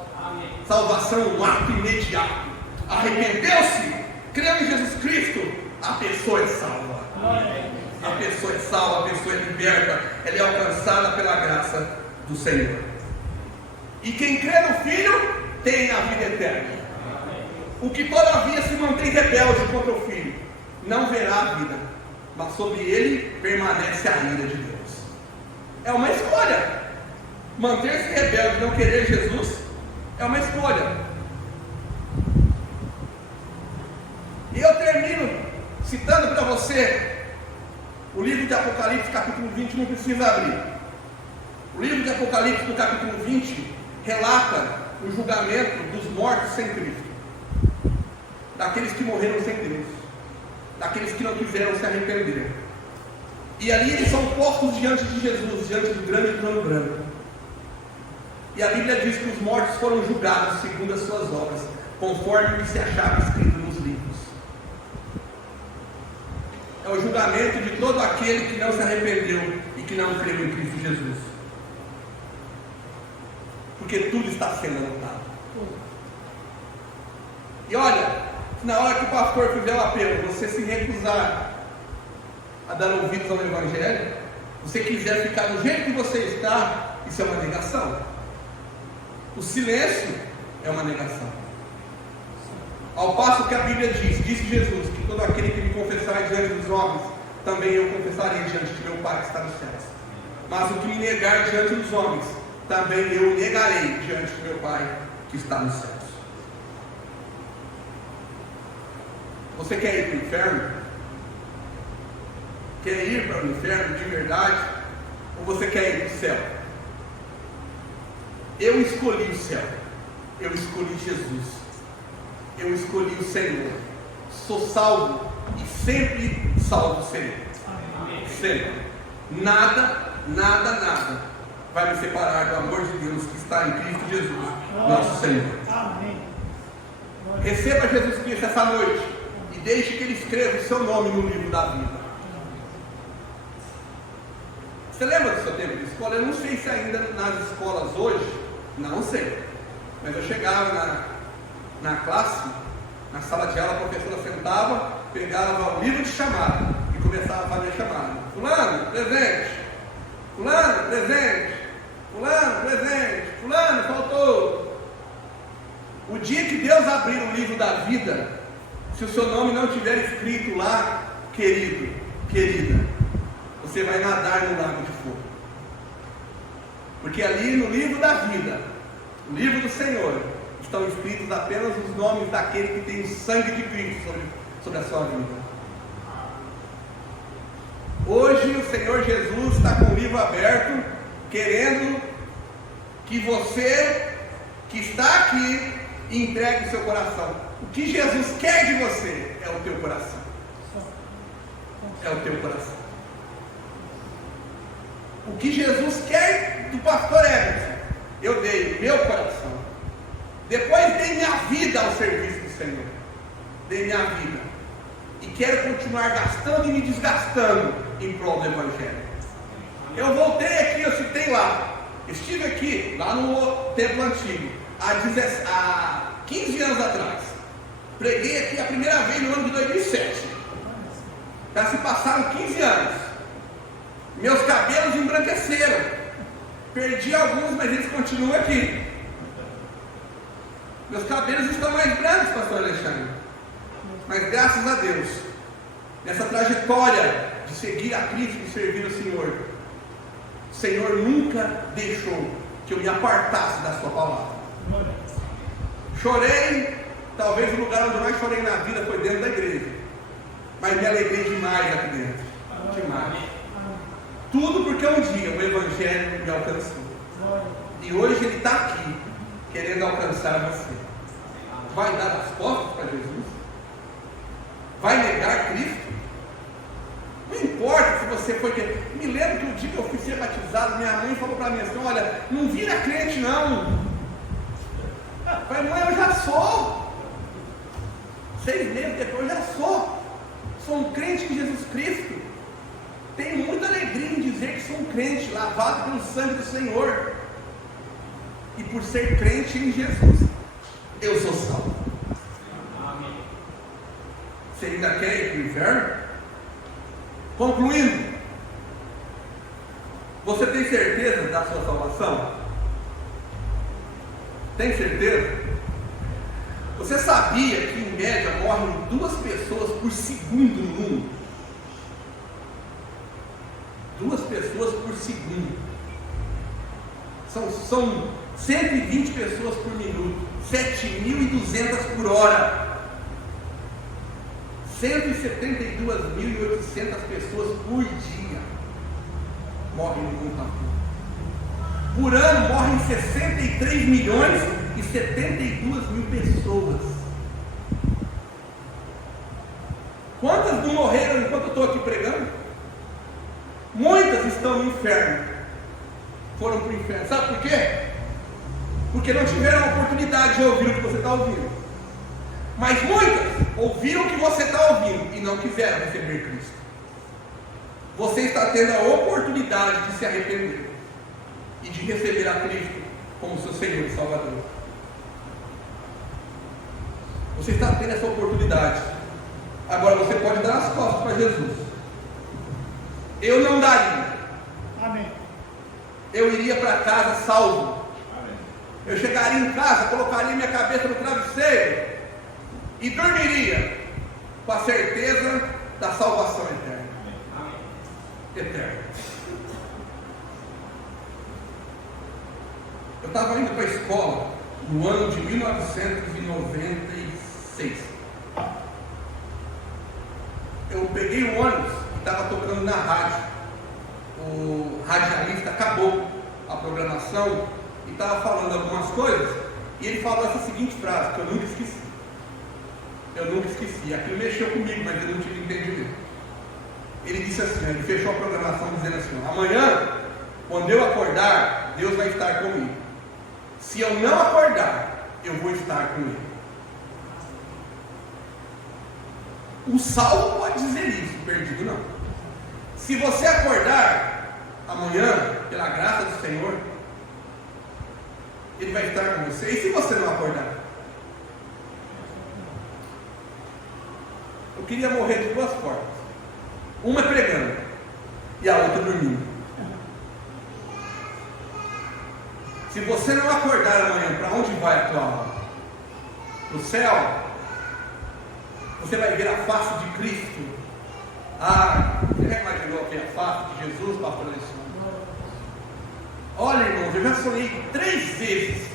Salvação é um ato imediato. Arrependeu-se, creu em Jesus Cristo, a pessoa é salva. A pessoa é salva, a pessoa é liberta, ela é alcançada pela graça do Senhor. E quem crê no Filho tem a vida eterna. O que todavia se mantém rebelde contra o Filho não verá a vida, mas sobre ele permanece a ira de Deus. É uma escolha. Manter-se rebelde e não querer Jesus é uma escolha. E eu termino citando para você o livro de Apocalipse, capítulo 20, não precisa abrir. O livro de Apocalipse, no capítulo 20, relata o julgamento dos mortos sem Cristo, daqueles que morreram sem Deus, daqueles que não quiseram se arrepender. E ali eles são postos diante de Jesus, diante do grande trono branco. E a Bíblia diz que os mortos foram julgados segundo as suas obras, conforme o que se achava escrito nos livros. É o julgamento de todo aquele que não se arrependeu e que não creu em Cristo Jesus. Porque tudo está sendo anotado. E olha, na hora que o pastor fizer o apelo, você se recusar a dar ouvidos ao Evangelho, você quiser ficar do jeito que você está, isso é uma negação. O silêncio é uma negação. Ao passo que a Bíblia diz, disse Jesus, que todo aquele que me confessar diante dos homens, também eu confessarei diante de meu Pai que está nos céus. Mas o que me negar diante dos homens, também eu negarei diante de meu Pai que está nos céus. Você quer ir para o inferno? Quer ir para o inferno de verdade? Ou você quer ir para o céu? Eu escolhi o céu. Eu escolhi Jesus. Eu escolhi o Senhor. Sou salvo e sempre salvo serei. Sempre. Nada vai me separar do amor de Deus que está em Cristo Jesus, nosso Senhor. Receba Jesus Cristo essa noite e deixe que Ele escreva o seu nome no livro da vida. Você lembra do seu tempo de escola? Eu não sei se ainda nas escolas hoje, não sei, mas eu chegava na classe, na sala de aula, a professora sentava, pegava o livro de chamada e começava a fazer chamada. Fulano, presente. Fulano, presente. Fulano, presente. Fulano, faltou. O dia que Deus abrir o livro da vida, se o seu nome não estiver escrito lá, querido, querida, você vai nadar no lago de fogo. Porque ali no livro da vida, no livro do Senhor, estão escritos apenas os nomes daquele que tem o sangue de Cristo sobre a sua vida. Hoje o Senhor Jesus está com o livro aberto, querendo que você que está aqui entregue o seu coração. O que Jesus quer de você é o teu coração. É o teu coração. O que Jesus quer do pastor Everton, eu dei o meu coração. Depois dei minha vida ao serviço do Senhor. Dei minha vida. E quero continuar gastando e me desgastando em prol do Evangelho. Eu voltei aqui, eu citei lá. Estive aqui, lá no templo antigo, há 15 anos atrás. Preguei aqui a primeira vez no ano de 2007. Já se passaram 15 anos. Meus cabelos embranqueceram. Perdi alguns, mas eles continuam aqui. Meus cabelos estão mais brancos, pastor Alexandre. Mas graças a Deus, nessa trajetória de seguir a Cristo e servir o Senhor, o Senhor nunca deixou que eu me apartasse da sua palavra. Chorei, talvez o lugar onde eu mais chorei na vida foi dentro da igreja, mas me alegrei demais aqui dentro, demais. Tudo porque um dia o Evangelho me alcançou, e hoje ele está aqui, querendo alcançar você. Vai dar as costas para Jesus? Vai negar Cristo? Não importa se você foi. Me lembro que o dia que eu fui ser batizado, minha mãe falou para mim assim: olha, não vira crente não. Eu falei: mãe, eu já sou. 6 meses depois eu já sou. Sou um crente em Jesus Cristo. Tenho muita alegria em dizer que sou um crente, lavado pelo sangue do Senhor. E por ser crente em Jesus, eu sou salvo. Amém. Você ainda quer ir para o inferno? Concluindo, você tem certeza da sua salvação? Tem certeza? Você sabia que em média morrem 2 pessoas por segundo no mundo? pessoas por segundo. São 120 pessoas por minuto, 7.200 por hora. 172.800 pessoas por dia morrem no mundo. Por ano morrem 63 milhões e 72 mil pessoas. Quantas não morreram enquanto eu estou aqui pregando? Muitas estão no inferno. Foram para o inferno. Sabe por quê? Porque não tiveram a oportunidade de ouvir o que você está ouvindo. Mas muitas ouviram o que você está ouvindo e não quiseram receber Cristo. Você está tendo a oportunidade de se arrepender e de receber a Cristo como seu Senhor e Salvador. Você está tendo essa oportunidade. Agora você pode dar as costas para Jesus. Eu não daria. Amém. Eu iria para casa salvo. Amém. Eu chegaria em casa, colocaria minha cabeça no travesseiro e dormiria com a certeza da salvação eterna. Amém. Eterna. Eu estava indo para a escola no ano de 1996. Eu peguei o ônibus e estava tocando na rádio. O radialista acabou a programação e estava falando algumas coisas. E ele falou essa seguinte frase que eu nunca esqueci. Aquilo mexeu comigo, mas eu não tive entendimento. Ele disse assim, ele fechou a programação dizendo assim: amanhã, quando eu acordar, Deus vai estar comigo. Se eu não acordar, eu vou estar com Ele. O salvo pode dizer isso, o perdido não. Se você acordar amanhã, pela graça do Senhor, Ele vai estar com você. E se você não acordar? Eu queria morrer de duas formas. Uma pregando e a outra dormindo. Se você não acordar amanhã, para onde vai a tua alma? Para o céu? Você vai ver a face de Cristo. Você já imaginou que é a face de Jesus, pastor Alessandro? Olha, irmãos, eu já sonhei 3 vezes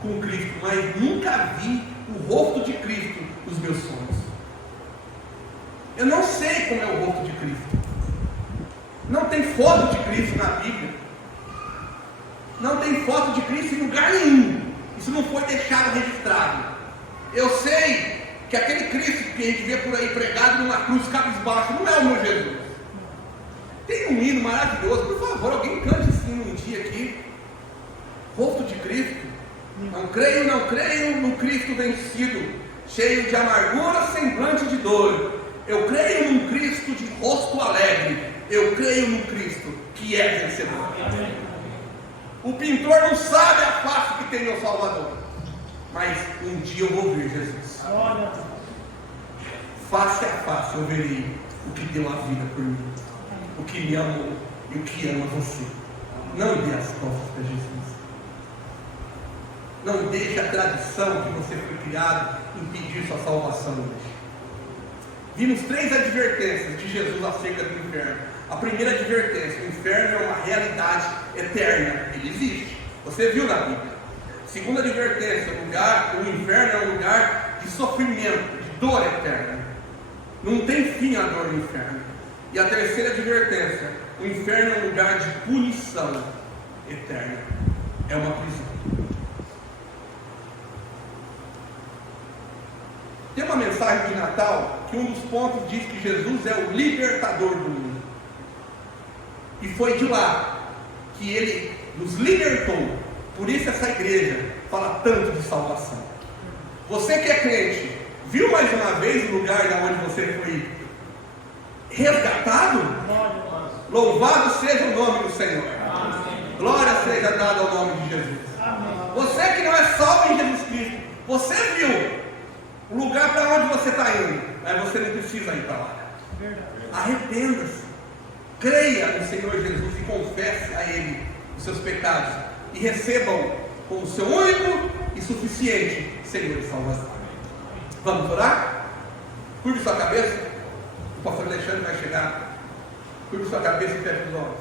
com Cristo, mas nunca vi o rosto de Cristo nos meus sonhos. Eu não sei como é o rosto de Cristo. Não tem foto de Cristo na Bíblia. Não tem foto de Cristo em lugar nenhum. Isso não foi deixado registrado. Eu sei que aquele Cristo que a gente vê por aí pregado numa cruz cabisbaixo não é o meu Jesus. Tem um hino maravilhoso, por favor, alguém cante esse hino um dia aqui. Rosto de Cristo. Não creio no Cristo vencido, cheio de amargura, semblante de dor. Eu creio num Cristo de rosto alegre. Eu creio num Cristo que é vencedor. O pintor não sabe a face que tem meu Salvador, mas um dia eu vou ver Jesus. Face a face eu verei o que deu a vida por mim, o que me amou e o que ama você. Não dê as costas para Jesus. Não deixe a tradição que você foi criado impedir sua salvação hoje. Vimos 3 advertências de Jesus acerca do inferno. A primeira advertência: o inferno é uma realidade eterna, ele existe. Você viu na Bíblia. Segunda advertência: o inferno é um lugar de sofrimento, de dor eterna. Não tem fim a dor no inferno. E a terceira advertência: o inferno é um lugar de punição eterna. É uma prisão. Tem uma mensagem de Natal que um dos pontos diz que Jesus é o libertador do mundo. E foi de lá que Ele nos libertou. Por isso essa igreja fala tanto de salvação. Você que é crente, viu mais uma vez o lugar de onde você foi resgatado? Louvado seja o nome do Senhor. Amém. Glória seja dada ao nome de Jesus. Amém. Você que não é salvo em Jesus Cristo, você viu o lugar para onde você está indo, mas você não precisa ir para lá. Arrependa-se. Creia no Senhor Jesus e confesse a Ele os seus pecados e receba-o como seu único e suficiente Senhor e Salvador. Vamos orar? Curve sua cabeça. O pastor Alexandre vai chegar. Curve sua cabeça e feche os olhos.